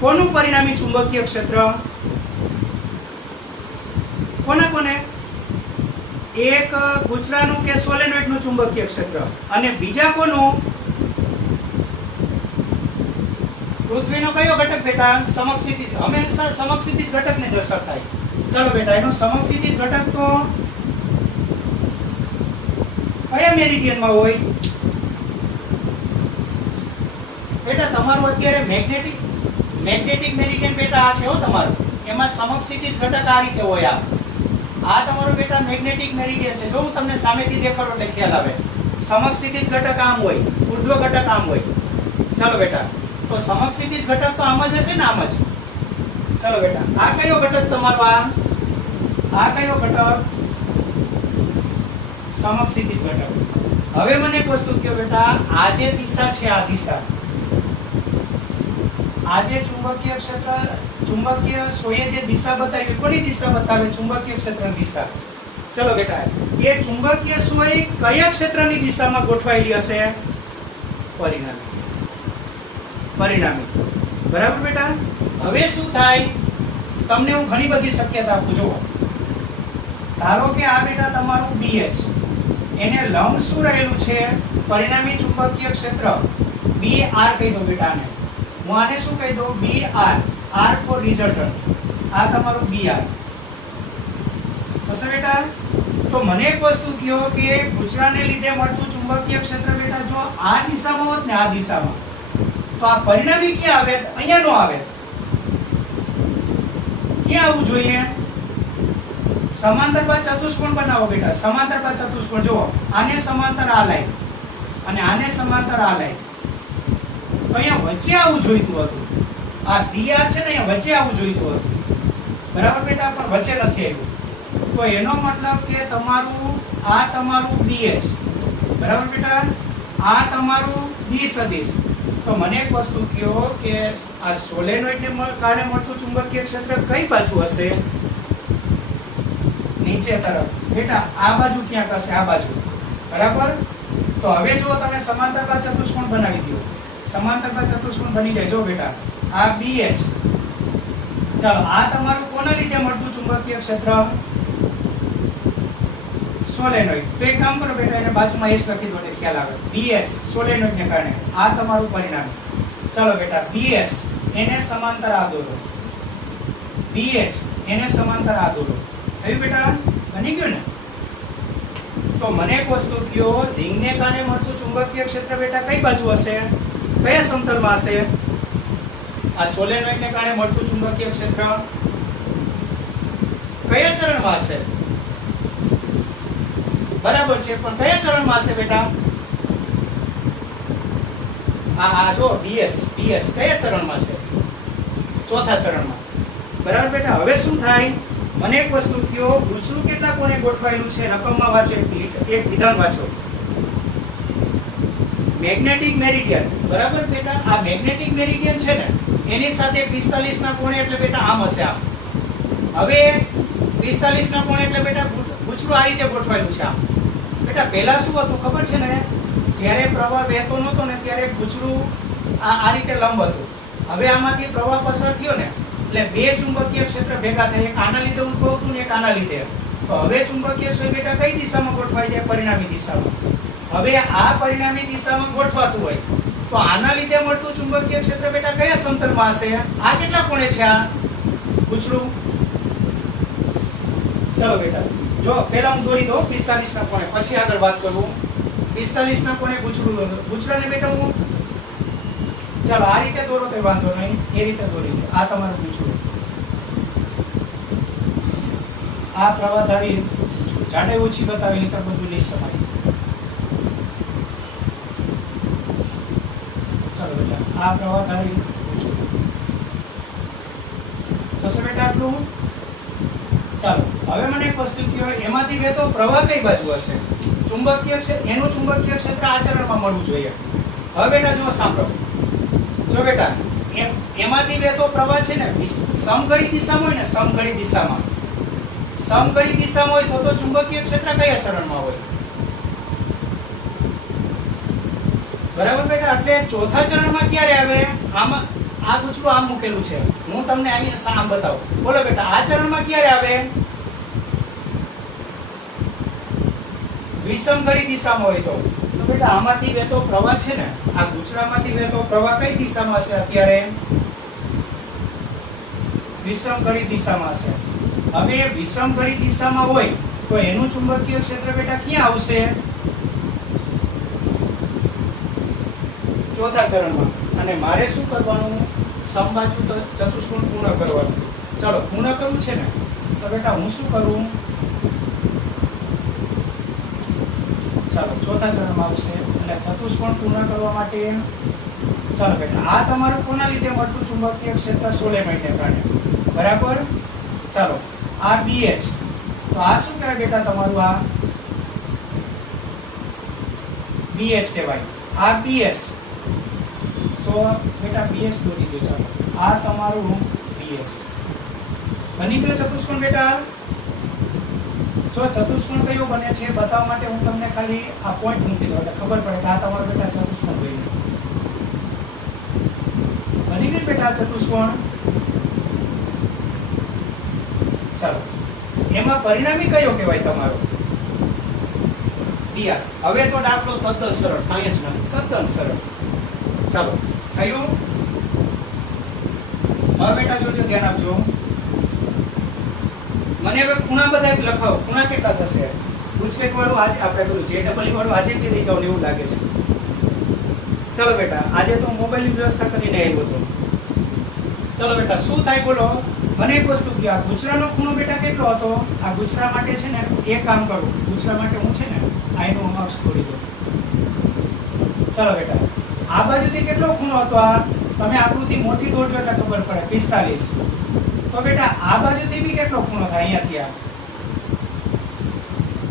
કોનું પરિણામી ચુંબકીય ક્ષેત્ર? કોને? એક ગુચરાનું કે સોલેનોઇડનું ચુંબકીય ક્ષેત્ર અને બીજા કોનું? પૃથ્વીનો કયો ઘટક બેટા? સમક્ષિતિજ. હંમેશા સમક્ષિતિજ ઘટકને જ અસર થાય. ચલો બેટા એનો સમક્ષિતિજ ઘટક તો કયા મેરિડિયનમાં હોય? બેટા તમારું અત્યારે મેગ્નેટિક મેરિડિયન બેટા આ છે હો તમારું. એમાં સમક્ષિતિજ ઘટક આ રીતે હોય. આ તમારો બેટા મેગ્નેટિક મેરિડિયન છે. જો હું તમને સામેથી દેખાડું એટલે ખ્યાલ આવે. સમક્ષિતિજ ઘટક આમ હોય, ઉર્ધ્વ ઘટક આમ હોય. ચલો બેટા તો સમક્ષિતિજ ઘટક તો આમ જ હશે ને? આમ જ. ચલો બેટા આ કયો ઘટક તમારો? આ કયો ઘટક? સમક્ષિતિજ ઘટક. હવે મને એક વસ્તુ કહો બેટા, આ જે દિશા છે, આ દિશા, આ જે ચુંબકીય ક્ષેત્ર, ચુંબકીય સોયે જે દિશા બતાવી, કોની દિશા બતાવે? ચુંબકીય ક્ષેત્રની દિશા. ચલો બેટા એ ચુંબકીય સોય કયા ક્ષેત્રની દિશામાં ગોઠવાયેલી હશે? પરિણામી. બરાબર બેટા. હવે શું થાય? તમને હું ઘણી બધી શક્યતા આપું. જુઓ, ધારો કે આ બેટા તમારું BH, એને લંબ શું રહેલું છે? પરિણામી ચુંબકીય ક્ષેત્ર BR કહી દો બેટા આને. હું આને શું કહી દઉં? BR. R for resultant. આ તમારું BR થશે બેટા. તો મને એક વસ્તુ કહો કે ગુચરાને લીધે મળતું ચુંબકીય ક્ષેત્ર બેટા જો આ દિશામાં હોત ને, આ દિશામાં, તો આ પરિણામી ક્યાં આવે? અહીંયા નો આવે. ક્યાં આવવું જોઈએ? સમાંતર બાદ ચતુષ્કોણ બનાવો બેટા. સમાંતર બાદ ચતુષ્કોણ. જુઓ, આને સમાંતર આ લાઈન અને આને સમાંતર આ લાઈન. તો અહીંયા વચ્ચે આવવું જોઈતું હતું. આ DR છે ને, અહીંયા વચ્ચે આવવું જોઈતું હતું. બરાબર બેટા, પણ વચ્ચે નથી આવ્યું. તો એનો મતલબ કે તમારું BH, બરાબર બેટા, આ તમારું B સદિશ. તો મને એક વસ્તુ કહો કે આ સોલેનોઇડને કારણે મળતું ચુંબકીય ક્ષેત્ર કઈ બાજુ હશે? નીચે તરફ. બેટા આ બાજુ ક્યાંક હશે, આ બાજુ. બરાબર. તો હવે જો તમે સમાંતર બાદ ચતુષ્કોણ બનાવી દો. સમાંતર બાદ ચતુષ્કોણ બની જાય. જો બેટા આ BH. ચાલો આ તમારું કોના લીધે મળતું ચુંબકીય ક્ષેત્ર? સોલેનોઇડ. તો એક કામ કરો બેટા, એને બાજુમાં S લખી દો એટલે ખ્યાલ આવે. BS સોલેનોઇડને કારણે આ તમારું પરિણામ. ચાલો બેટા BS એને સમાંતર આ દોરો. BH એને સમાંતર આ દોરો. થયું બેટા? બની ગયું ને? તો મને એક વસ્તુ કહો, રિંગને કારણે મળતું ચુંબકીય ક્ષેત્ર બેટા કઈ બાજુ હશે? કયા સમતલમાં હશે? આ સોલેનોઇડને કારણે મળતું ચુંબકીય ક્ષેત્ર કયા ચરણમાં હશે? બરાબર છે, પણ કયા ચરણમાં હશે બેટા? આ જો BS કયા ચરણમાં છે? ચોથા ચરણમાં. બરાબર બેટા. હવે શું થાય? મને એક વસ્તુ કહો, ગુચરું કેટલા કોણે ગોઠવાયેલું છે? રકમમાં વાંચો, એક વિધાન વાંચો. Magnetic meridian. બરાબર બેટા, આ મેગ્નેટિક મેરિડિયન છે ને, એની સાથે 45 ના કોણે એટલે બેટા આમ હશે, આમ. હવે 45 ના કોણે એટલે બેટા ગુચરું આ રીતે ગોઠવાયેલું છે, આમ. બેટા પહેલા શું હતું ખબર છે ને? જ્યારે પ્રવાહ વહેતો નહોતો ને ત્યારે ગુચરું આ રીતે લંબ હતું. હવે આમાંથી પ્રવાહ પસાર થયો ને એટલે બે ચુંબકીય ક્ષેત્ર ભેગા થાય. એક આના લીધે ઉદ્ભવતું ને એક આના લીધે. તો હવે ચુંબકીય સોય બેટા કઈ દિશામાં ગોઠવાઈ જાય? પરિણામી દિશામાં. હવે આ પરિણામી દિશામાં ગોઠવાતું હોય તો આના લીધે મળતું ચુંબકીય ક્ષેત્ર બેટા કયા સમતલમાં હશે? આ કેટલા કોણે છે આ ગુચરું? ચલો બેટા જો પહેલા હું દોરી દઉં 45 ના કોણે, પછી આગળ વાત કરું. 45 ના કોણે ગુચરાને બેટા હું ચાલો આ રીતે દોરો તો વાંધો નહીં, એ રીતે દોરી દો. આ તમારું ગુચરું, આ પ્રવાહધારી જાડાઈ ઓછી બતાવેલી તો બધું નહીં સમાય. ચાલો બેટા આ પ્રવાહધારી ગુચરું થશે બેટા આટલું. ચાલો હવે મને એક વસ્તુ કહો, એમાંથી વહેતો પ્રવાહ કઈ બાજુ હશે? ચુંબકીય ક્ષેત્ર, એનું ચુંબકીય ક્ષેત્ર આચરણમાં મળવું જોઈએ. હવે બેટા જો સાંભળો, જો બેટા એમાંથી વહેતો પ્રવાહ છે ને સમઘડી દિશામાં હોય ને, સમઘડી દિશામાં હોય તો ચુંબકીય ક્ષેત્ર કયા ચરણમાં હોય? બરાબર બેટા. એટલે ચોથા ચરણમાં ક્યારે આવે? આમાં આ ગુચરું આમ મૂકેલું છે, હું તમને અહીંયા આમ બતાવું. બોલો બેટા, આ ચરણમાં ક્યારે આવે? વિષમઘડી દિશામાં હોય તો બેટા આમાંથી વહેતો પ્રવાહ છે ને, આ ગુચરામાંથી વહેતો પ્રવાહ કઈ દિશામાં હશે અત્યારે? વિષમઘડી દિશામાં હશે. હવે વિષમઘડી દિશામાં હોય તો એનું ચુંબકીય ક્ષેત્ર બેટા ક્યાં આવશે? ચોથા ચરણમાં. અને મારે શું કરવાનું? સમબાજુ ચતુષ્કોણ પૂર્ણ કરવાનું. ચાલો પૂર્ણ કરવું છે ને, તો બેટા હું શું કરું? ચાલો ચોથા ચરણમાં આવશે એટલે ચતુષ્કોણ પૂર્ણ કરવા માટે ચાલો બેટા આ તમારું કોના લીધે મળતું ચુંબકીય ક્ષેત્ર સોલેનોઇડને કારણે. બરાબર. ચાલો આ BH, તો આ શું કહેવાય બેટા તમારું? આ BH કહેવાય. આ BS, તો બેટા BS દોરી દો. ચાલો આ તમારું BS બની ગયો ચતુષ્કોણ બેટા. જો ચતુષ્કોણ કયો બને છે બતાવવા માટે હું તમને ખાલી આ પોઈન્ટ મૂકી દઉં એટલે ખબર પડે કે આ તમારું બેટા ચતુષ્કોણ બન્યું. બની ગયું બેટા ચતુષ્કોણ. ચાલો એમાં પરિણામી કયો કહેવાય તમારો? DR. હવે તો દાખલો તદ્દન સરળ, કાંઈ જ નથી, તદ્દન સરળ. ચાલો થયું. હવે બેટા જોજો, ધ્યાન આપજો. મને હવે ખૂણા બધા લખાવો. ખૂણા કેટલા થશે? ગુજકેટ વાળું આજે આપણે પેલું JW વાળું આજે જ દઈ જાવ એવું લાગે છે. ચલો બેટા, આજે તો હું મોબાઈલની વ્યવસ્થા કરીને આવ્યો હતો. ચલો બેટા શું થાય બોલો? મને એક વસ્તુ કે આ ગુચરાનો ખૂણો બેટા કેટલો હતો? આ ગુચરા માટે છે ને એક કામ કરું, ગુચરા માટે હું છે ને આનું અક્ષ તોડી દઉં. ચલો બેટા આ બાજુથી કેટલો ખૂણો હતો? આ તમે આકૃતિ મોટી દોરજો એટલે ખબર પડે. 45. તો બેટા આ બાજુથી બી કેટલો ખૂણો થાય? અહીંયાથી આ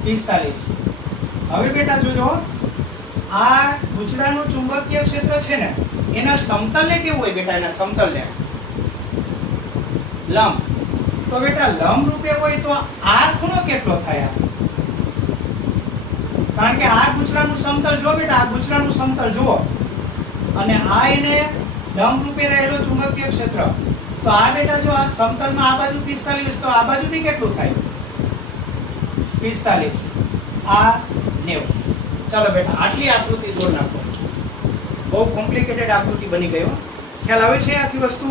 45. હવે બેટા જોજો, આ ગુચરાનું ચુંબકીય ક્ષેત્ર છે ને એના સમતલને કેવું હોય બેટા? એના સમતલને લંબ. તો બેટા લંબ રૂપે હોય તો આ ખૂણો કેટલો થાય? કારણ કે આ ગુચરાનું સમતલ જો બેટા, આ ગુચરાનું સમતલ જુઓ અને આ એને લંબ રૂપે રહેલો ચુંબકીય ક્ષેત્ર, તો આ બેટા જો આ સમતલમાં આ બાજુ 45, તો આ બાજુ બી કેટલું થાય? 45. આ 90. ચાલો બેટા આટલી આકૃતિ દોર નાખો. બહુ કોમ્પ્લિકેટેડ આકૃતિ બની ગયો. ખ્યાલ આવે છે આખી વસ્તુ?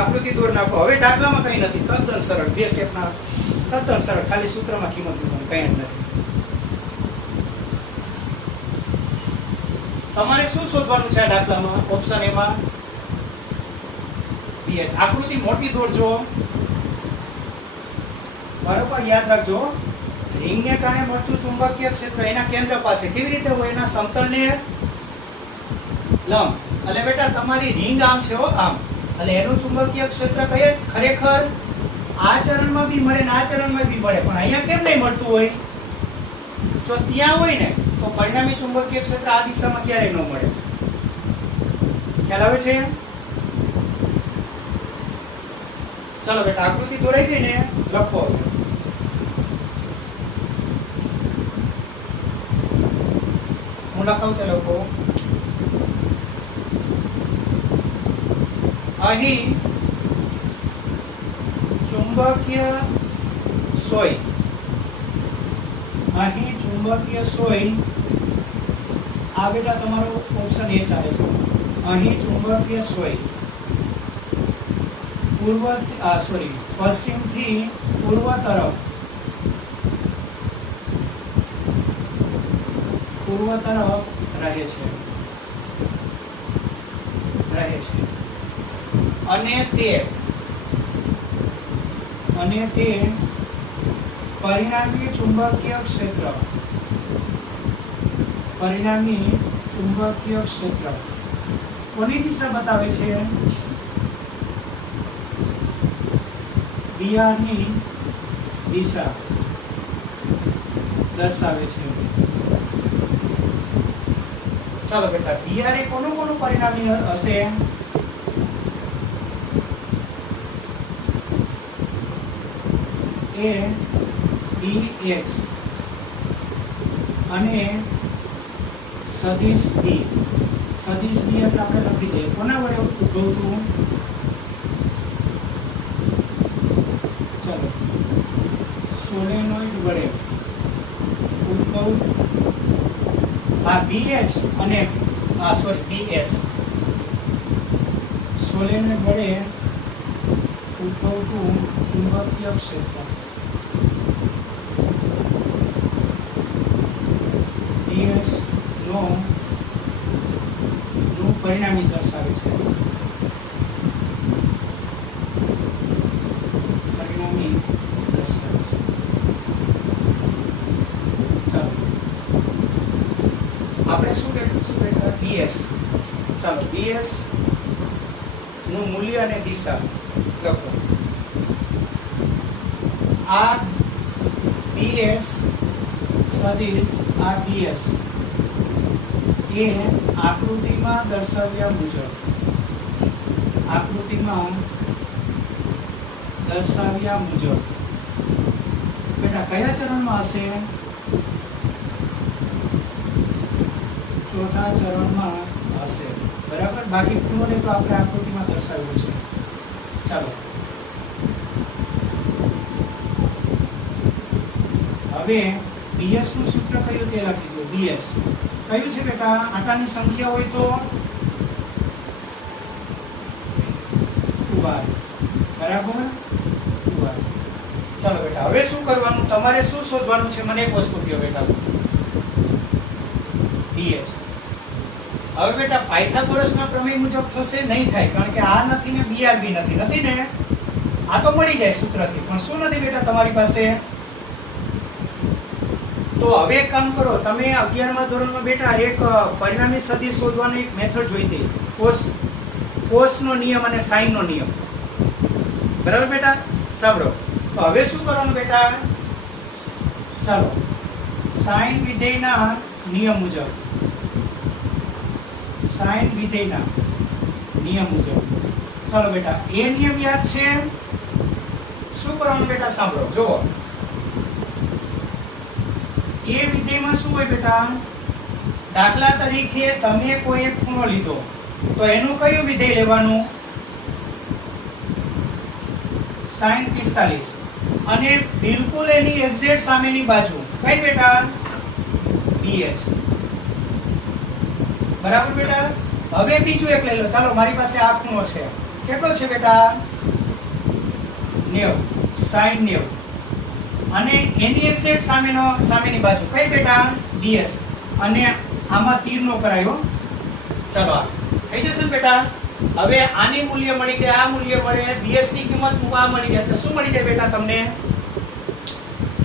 આકૃતિ દોર નાખો. હવે દાખલામાં કંઈ નથી, તદ્દન સરળ. 2 સ્ટેપના તદ્દન સરળ, ખાલી સૂત્રમાં કિંમત મૂકવાની, કંઈ જ નથી. તમારે શું શોધવાનું છે આ દાખલામાં? ઓપ્શન એમાં BH. આકૃતિ મોટી દોરજો. બરોબર યાદ રાખજો. રિંગને કારણે મળતું ચુંબકીય ક્ષેત્ર એના કેન્દ્ર પાસે કેવી રીતે હોય? એના સમતલને લંબ. એટલે બેટા તમારી રિંગ આમ છે હો, આમ. એટલે એનું ચુંબકીય ક્ષેત્ર કયે ખરેખર આ ચરણમાં બી મળે ને આ ચરણમાં બી મળે, પણ અહીંયા કેમ નહીં મળતું હોય? જો ત્યાં હોય ને તો પરિણામી ચુંબકીય ક્ષેત્ર આ દિશામાં ક્યારેય ન મળે. ખ્યાલ આવે છે? ચાલો બેટા આકૃતિ દોરાઈ ગઈ ને, લખો. હું લખાવું તો લખો. અહીં ચુંબકીય સોય, અહીં ચુંબકીય સોય, આ બેટા તમારો ઓપ્શન એ ચાલે છે. અહીં ચુંબકીય સોય પશ્ચિમથી પૂર્વ તરફ રહે છે અને તે પરિણામી ચુંબકીય ક્ષેત્ર કોની દિશા બતાવે છે? DR ની દિશા દર્શાવે છે. ચાલો બેટા DR એ કોનું પરિણામી હશે? એ બી એક્સ અને સદિશ બી એટલે આપણે લખી દઈએ કોના વડે ઉદ્ભવતું ચલો સોલેનોઇડ વડે ઉદ્ભવ આ બીએચ અને બીએસ સોલેનોઇડ વડે ઉદ્ભવતું ચુંબકીય ક્ષેત્ર બીએસ નું પરિણામી દર્શાવે છે ચાલો આપણે શું બેટા બીએસ ચાલો બીએસ નું મૂલ્ય અને દિશા લખો આ બીએસ સદિશ આ બીએસ એ આકૃતિમાં દર્શાવ્યા મુજબ બેટા કયા ચરણમાં હશે ચોથા ચરણમાં હશે બરાબર બાકી ખૂણોને તો આપણે આકૃતિમાં દર્શાવ્યું છે ચાલો હવે બીએસ નું સૂત્ર કયું તે લખી દો બીએસ કયું છે બેટા આટાની સંખ્યા હોય તો 2r બરાબર 2r ચાલો બેટા હવે શું કરવાનું તમારે શું શોધવાનું છે મને એક વસ્તુ કહો બેટા BH હવે બેટા પાયથાગોરસના પ્રમેય મુજબ થશે નહીં થાય કારણ કે આ નથી ને BRB નથી ને આ તો મળી જાય સૂત્રથી પણ શું નથી બેટા તમારી પાસે તો હવે એક કામ કરો તમે 11મા ધોરણમાં બેટા એક પરિણામી સદિશ શોધવાની એક મેથડ જોઈ હતી કોસ નો નિયમ અને સાઇન નો નિયમ બરાબર બેટા સાંભળો તો હવે શું કરવાનું બેટા ચાલો સાઇન વિધેયના નિયમ મુજબ ચાલો બેટા એ નિયમ યાદ છે શું કરવાનું બેટા સાંભળો જુઓ એ વિધેયમાં શું હોય બેટા દાખલા તરીકે તમે કોઈ એક ખૂણો લીધો તો એનું કયું વિધેય લેવાનું sin 45 અને બિલકુલ એની એક્ઝેક્ટ સામેની બાજુ કઈ બેટા BH બરાબર બેટા હવે બીજું એક લઈ લો ચાલો મારી પાસે આ ખૂણો છે કેટલો છે બેટા 90 sin 90 અને એની એક્ઝેક્ટ સામેની બાજુ કઈ બેટા BS અને આમાં તીર નો કરાયો ચલો આ થઈ જશે ને બેટા હવે આની મૂલ્ય મળી જાય આ મૂલ્ય મળે BS ની કિંમત આ મળી જાય એટલે શું મળી જાય બેટા તમને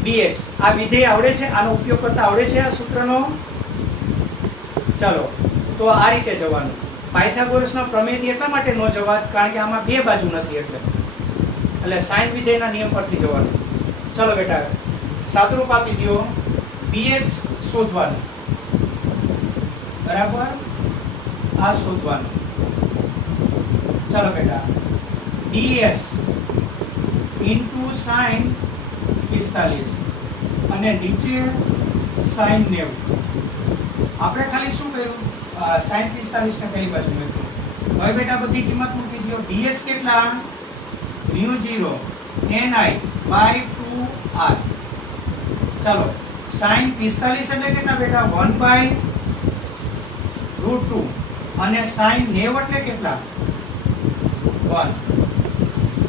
BH આ વિધેય આવડે છે આનો ઉપયોગ કરતા આવડે છે આ સૂત્રનો ચાલો તો આ રીતે જવાનું પાયથાગોરસના પ્રમેયથી એટલા માટે ન જવાત કારણ કે આમાં બે બાજુ નથી એટલે સાઇન વિધેયના નિયમ પરથી જવાનું ચલો બેટા સાદુરૂપ આપી દો BH શોધવાનું બરાબર આ શોધવાનું ચલો બેટા BS ઇન્ટુ sin 45 અને નીચે sin 90 આપણે ખાલી શું કર્યું sin 45 ને પહેલી બાજુ મૂક્યું હવે બેટા બધી કિંમત મૂકી દો BS કેટલા μ0 ni by 2r ચાલો sin 45 એટલે કેટલા બેટા 1/√2 અને sin 90 એટલે કેટલા 1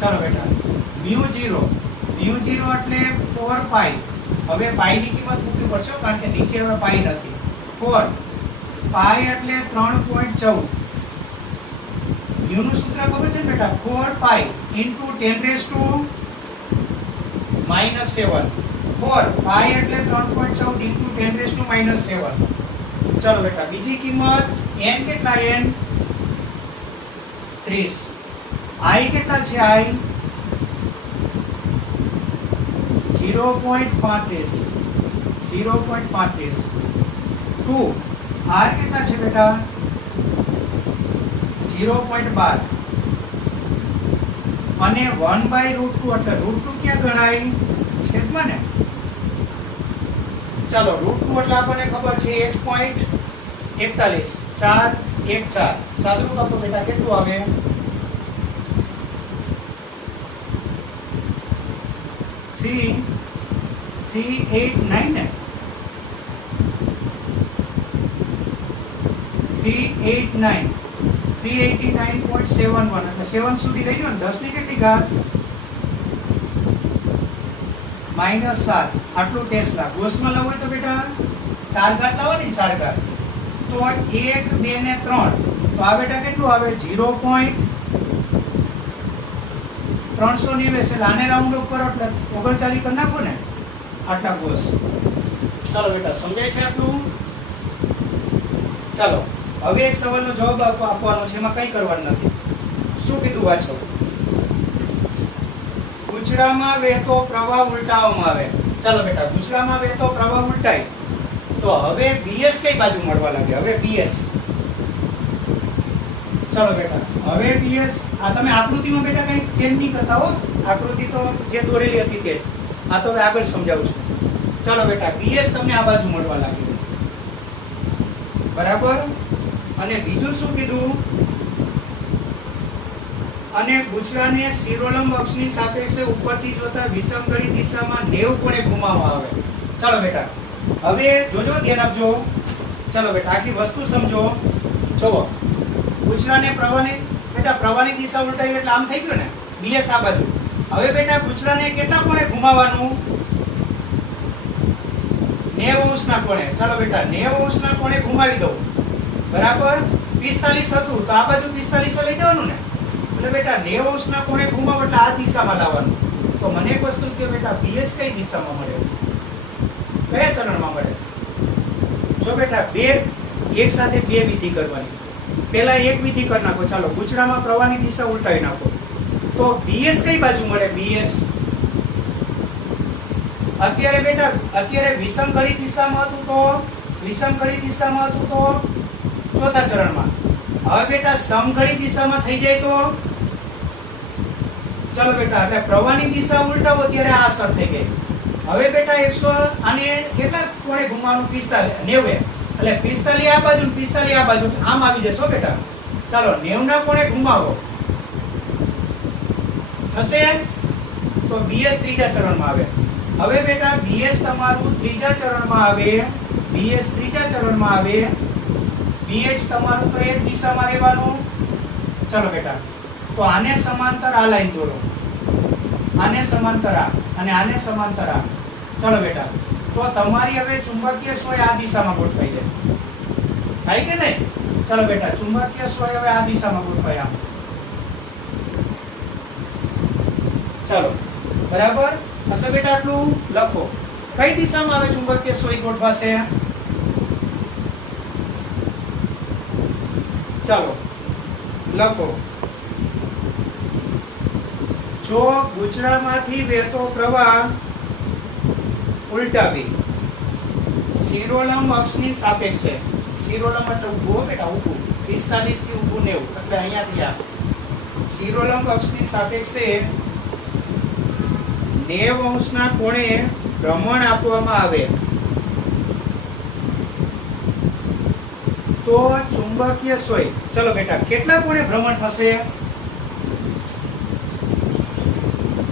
ચાલો બેટા μ0 એટલે 4 પાઈ હવે પાઈ ની કિંમત મૂકવી પડશે કારણ કે નીચે હવે પાઈ નથી 4 પાઈ એટલે 3.14 નું સૂત્ર ખબર છે બેટા 4 પાઈ ઇન્ટુ 10⁻⁻7 4 પાઈ એટલે 3.14 ઇન્ટુ 10⁻⁻7 ચલો બેટા બીજી કિંમત n કેટલા n 30 i કેટલા છે i 0.35 2 r કેટલા છે બેટા 0.12 અને 1/√2 એટલે √2 ક્યાં ગણાય છેદમાં ને ચાલો √2 એટલે આપણને ખબર છે 1.41 4 1 4 સાદુરૂપ આપો બેટા કેટલું આવે 389 ને 389.71 એટલે 7 સુધી લઈ લો ને 10 ની કેટલી ઘાત -7 આટલું ટેસ્લા ગોસમાં લાવો હોય તો બેટા 4 ઘાત લાવો ને 4 ઘાત તો 1 2 ને 3 તો આ બેટા કેટલું આવે 0.390 એટલે આને રાઉન્ડ ઓફ કરો એટલે 39 કરી નાખો ને આટલા ગોસ ચાલો બેટા સમજાય છે આટલું ચાલો હવે એક સવાલનો જવાબ આપવાનો છે એમાં કંઈ કરવાનું નથી શું કીધું વાંચો ગુચડામાં વહેતો પ્રવાહ ઉલટાવવામાં આવે ચાલો બેટા ગુચડામાં વહેતો પ્રવાહ ઉલટાય તો હવે BS કઈ બાજુ મળવા લાગે હવે BS ચાલો બેટા હવે BS આ તમે આકૃતિમાં બેટા કંઈ ચેન્જ નહીં કરતા હો આકૃતિ તો જે દોરેલી હતી તે જ આ તો હવે આગળ સમજાવું છું ચાલો બેટા BS તમને આ બાજુ મળવા લાગે બરાબર અને બીજું શું કીધું અને ગુચડાને શિરોલંબ અક્ષની સાપેક્ષે ઉપરથી જોતા વિષમઘડી દિશામાં 90 કોણે ઘુમાવવા આવે ચાલો બેટા હવે જોજો ધ્યાન આપજો ચાલો બેટા આખી વસ્તુ સમજો જોવો ગુચડાને પ્રવાહની દિશા ઉલટાવી એટલે આમ થઈ ગયું ને BS આ બાજુ હવે બેટા ગુચડાને કેટલા કોણે ઘુમાવવાનું 90 અંશના કોણે ચાલો બેટા 90 અંશના કોણે ઘુમાવી દો બરાબર 45 હતું તો આ બાજુ 45 લઈ જવાનું ને એટલે બેટા 90 અંશના કોણે ઘુમાવો એટલે આ દિશામાં લાવવાનું તો મને એક વસ્તુ કે બેટા BS કઈ દિશામાં મળે કયા ચરણમાં મળે જો બેટા બે એક સાથે બે વિધિ કરવાની પહેલા એક વિધિ કરી નાખો ચાલો ગુચડામાં પ્રવાહની દિશા ઉલટાવી નાખો તો BS કઈ બાજુ મળે BS અત્યારે બેટા અત્યારે વિષમઘડી દિશામાં હતું તો ચોથા ચરણમાં હવે બેટા સમઘડી દિશામાં થઈ જાય તો ચાલો બેટા એટલે પ્રવાહની દિશા ઉલટાવો ત્યારે આ અસર થઈ ગઈ હવે બેટા 100 આને કેટલા કોણે ઘુમાવવાનું 90 એટલે 45 આ બાજુ 45 આ બાજુ આમ આવી જશે બેટા ચાલો 90 ના કોણે ઘુમાવો થશે તો BS ત્રીજા ચરણમાં આવે હવે બેટા BS તમારું ત્રીજા ચરણમાં આવે BH તમારું તો એ જ દિશામાં રહેવાનું ચાલો બેટા તો આને સમાંતર આ લાઈન દોરો આને સમાંતર આ અને આને સમાંતર આ ચાલો બેટા તો તમારી હવે ચુંબકીય સોય આ દિશામાં ગોઠવાઈ જાય થાય કે નહીં ચાલો બેટા ચુંબકીય સોય હવે આ દિશામાં ગોઠવાય આમ ચાલો બરાબર હશે બેટા આટલું લખો કઈ દિશામાં આવે ચુંબકીય સોય ગોઠવાશે ચાલો લખો જો ગુચડામાંથી વહેતો પ્રવાહ ઉલટાવી શિરોલંબ અક્ષની સાપેક્ષે શિરોલંબ એટલે ઊભું બેટા ઊભું 45 થી ઊભું 90 એટલે અહીંયાથી આ શિરોલંબ અક્ષની સાપેક્ષે 90 અંશના કોણે ભ્રમણ આપવામાં આવે તો ચુંબકીય સોય ચલો બેટા કેટલા કોણે ભ્રમણ થશે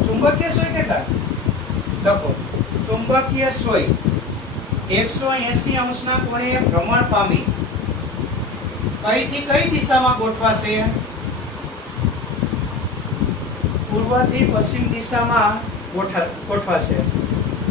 ચુંબકીય સોય કેટલા લખો ચુંબકીય સોય 180 અંશના કોણે ભ્રમણ પામી કઈથી કઈ દિશામાં ગોઠવાશે પૂર્વથી પશ્ચિમ દિશામાં ગોઠવાશે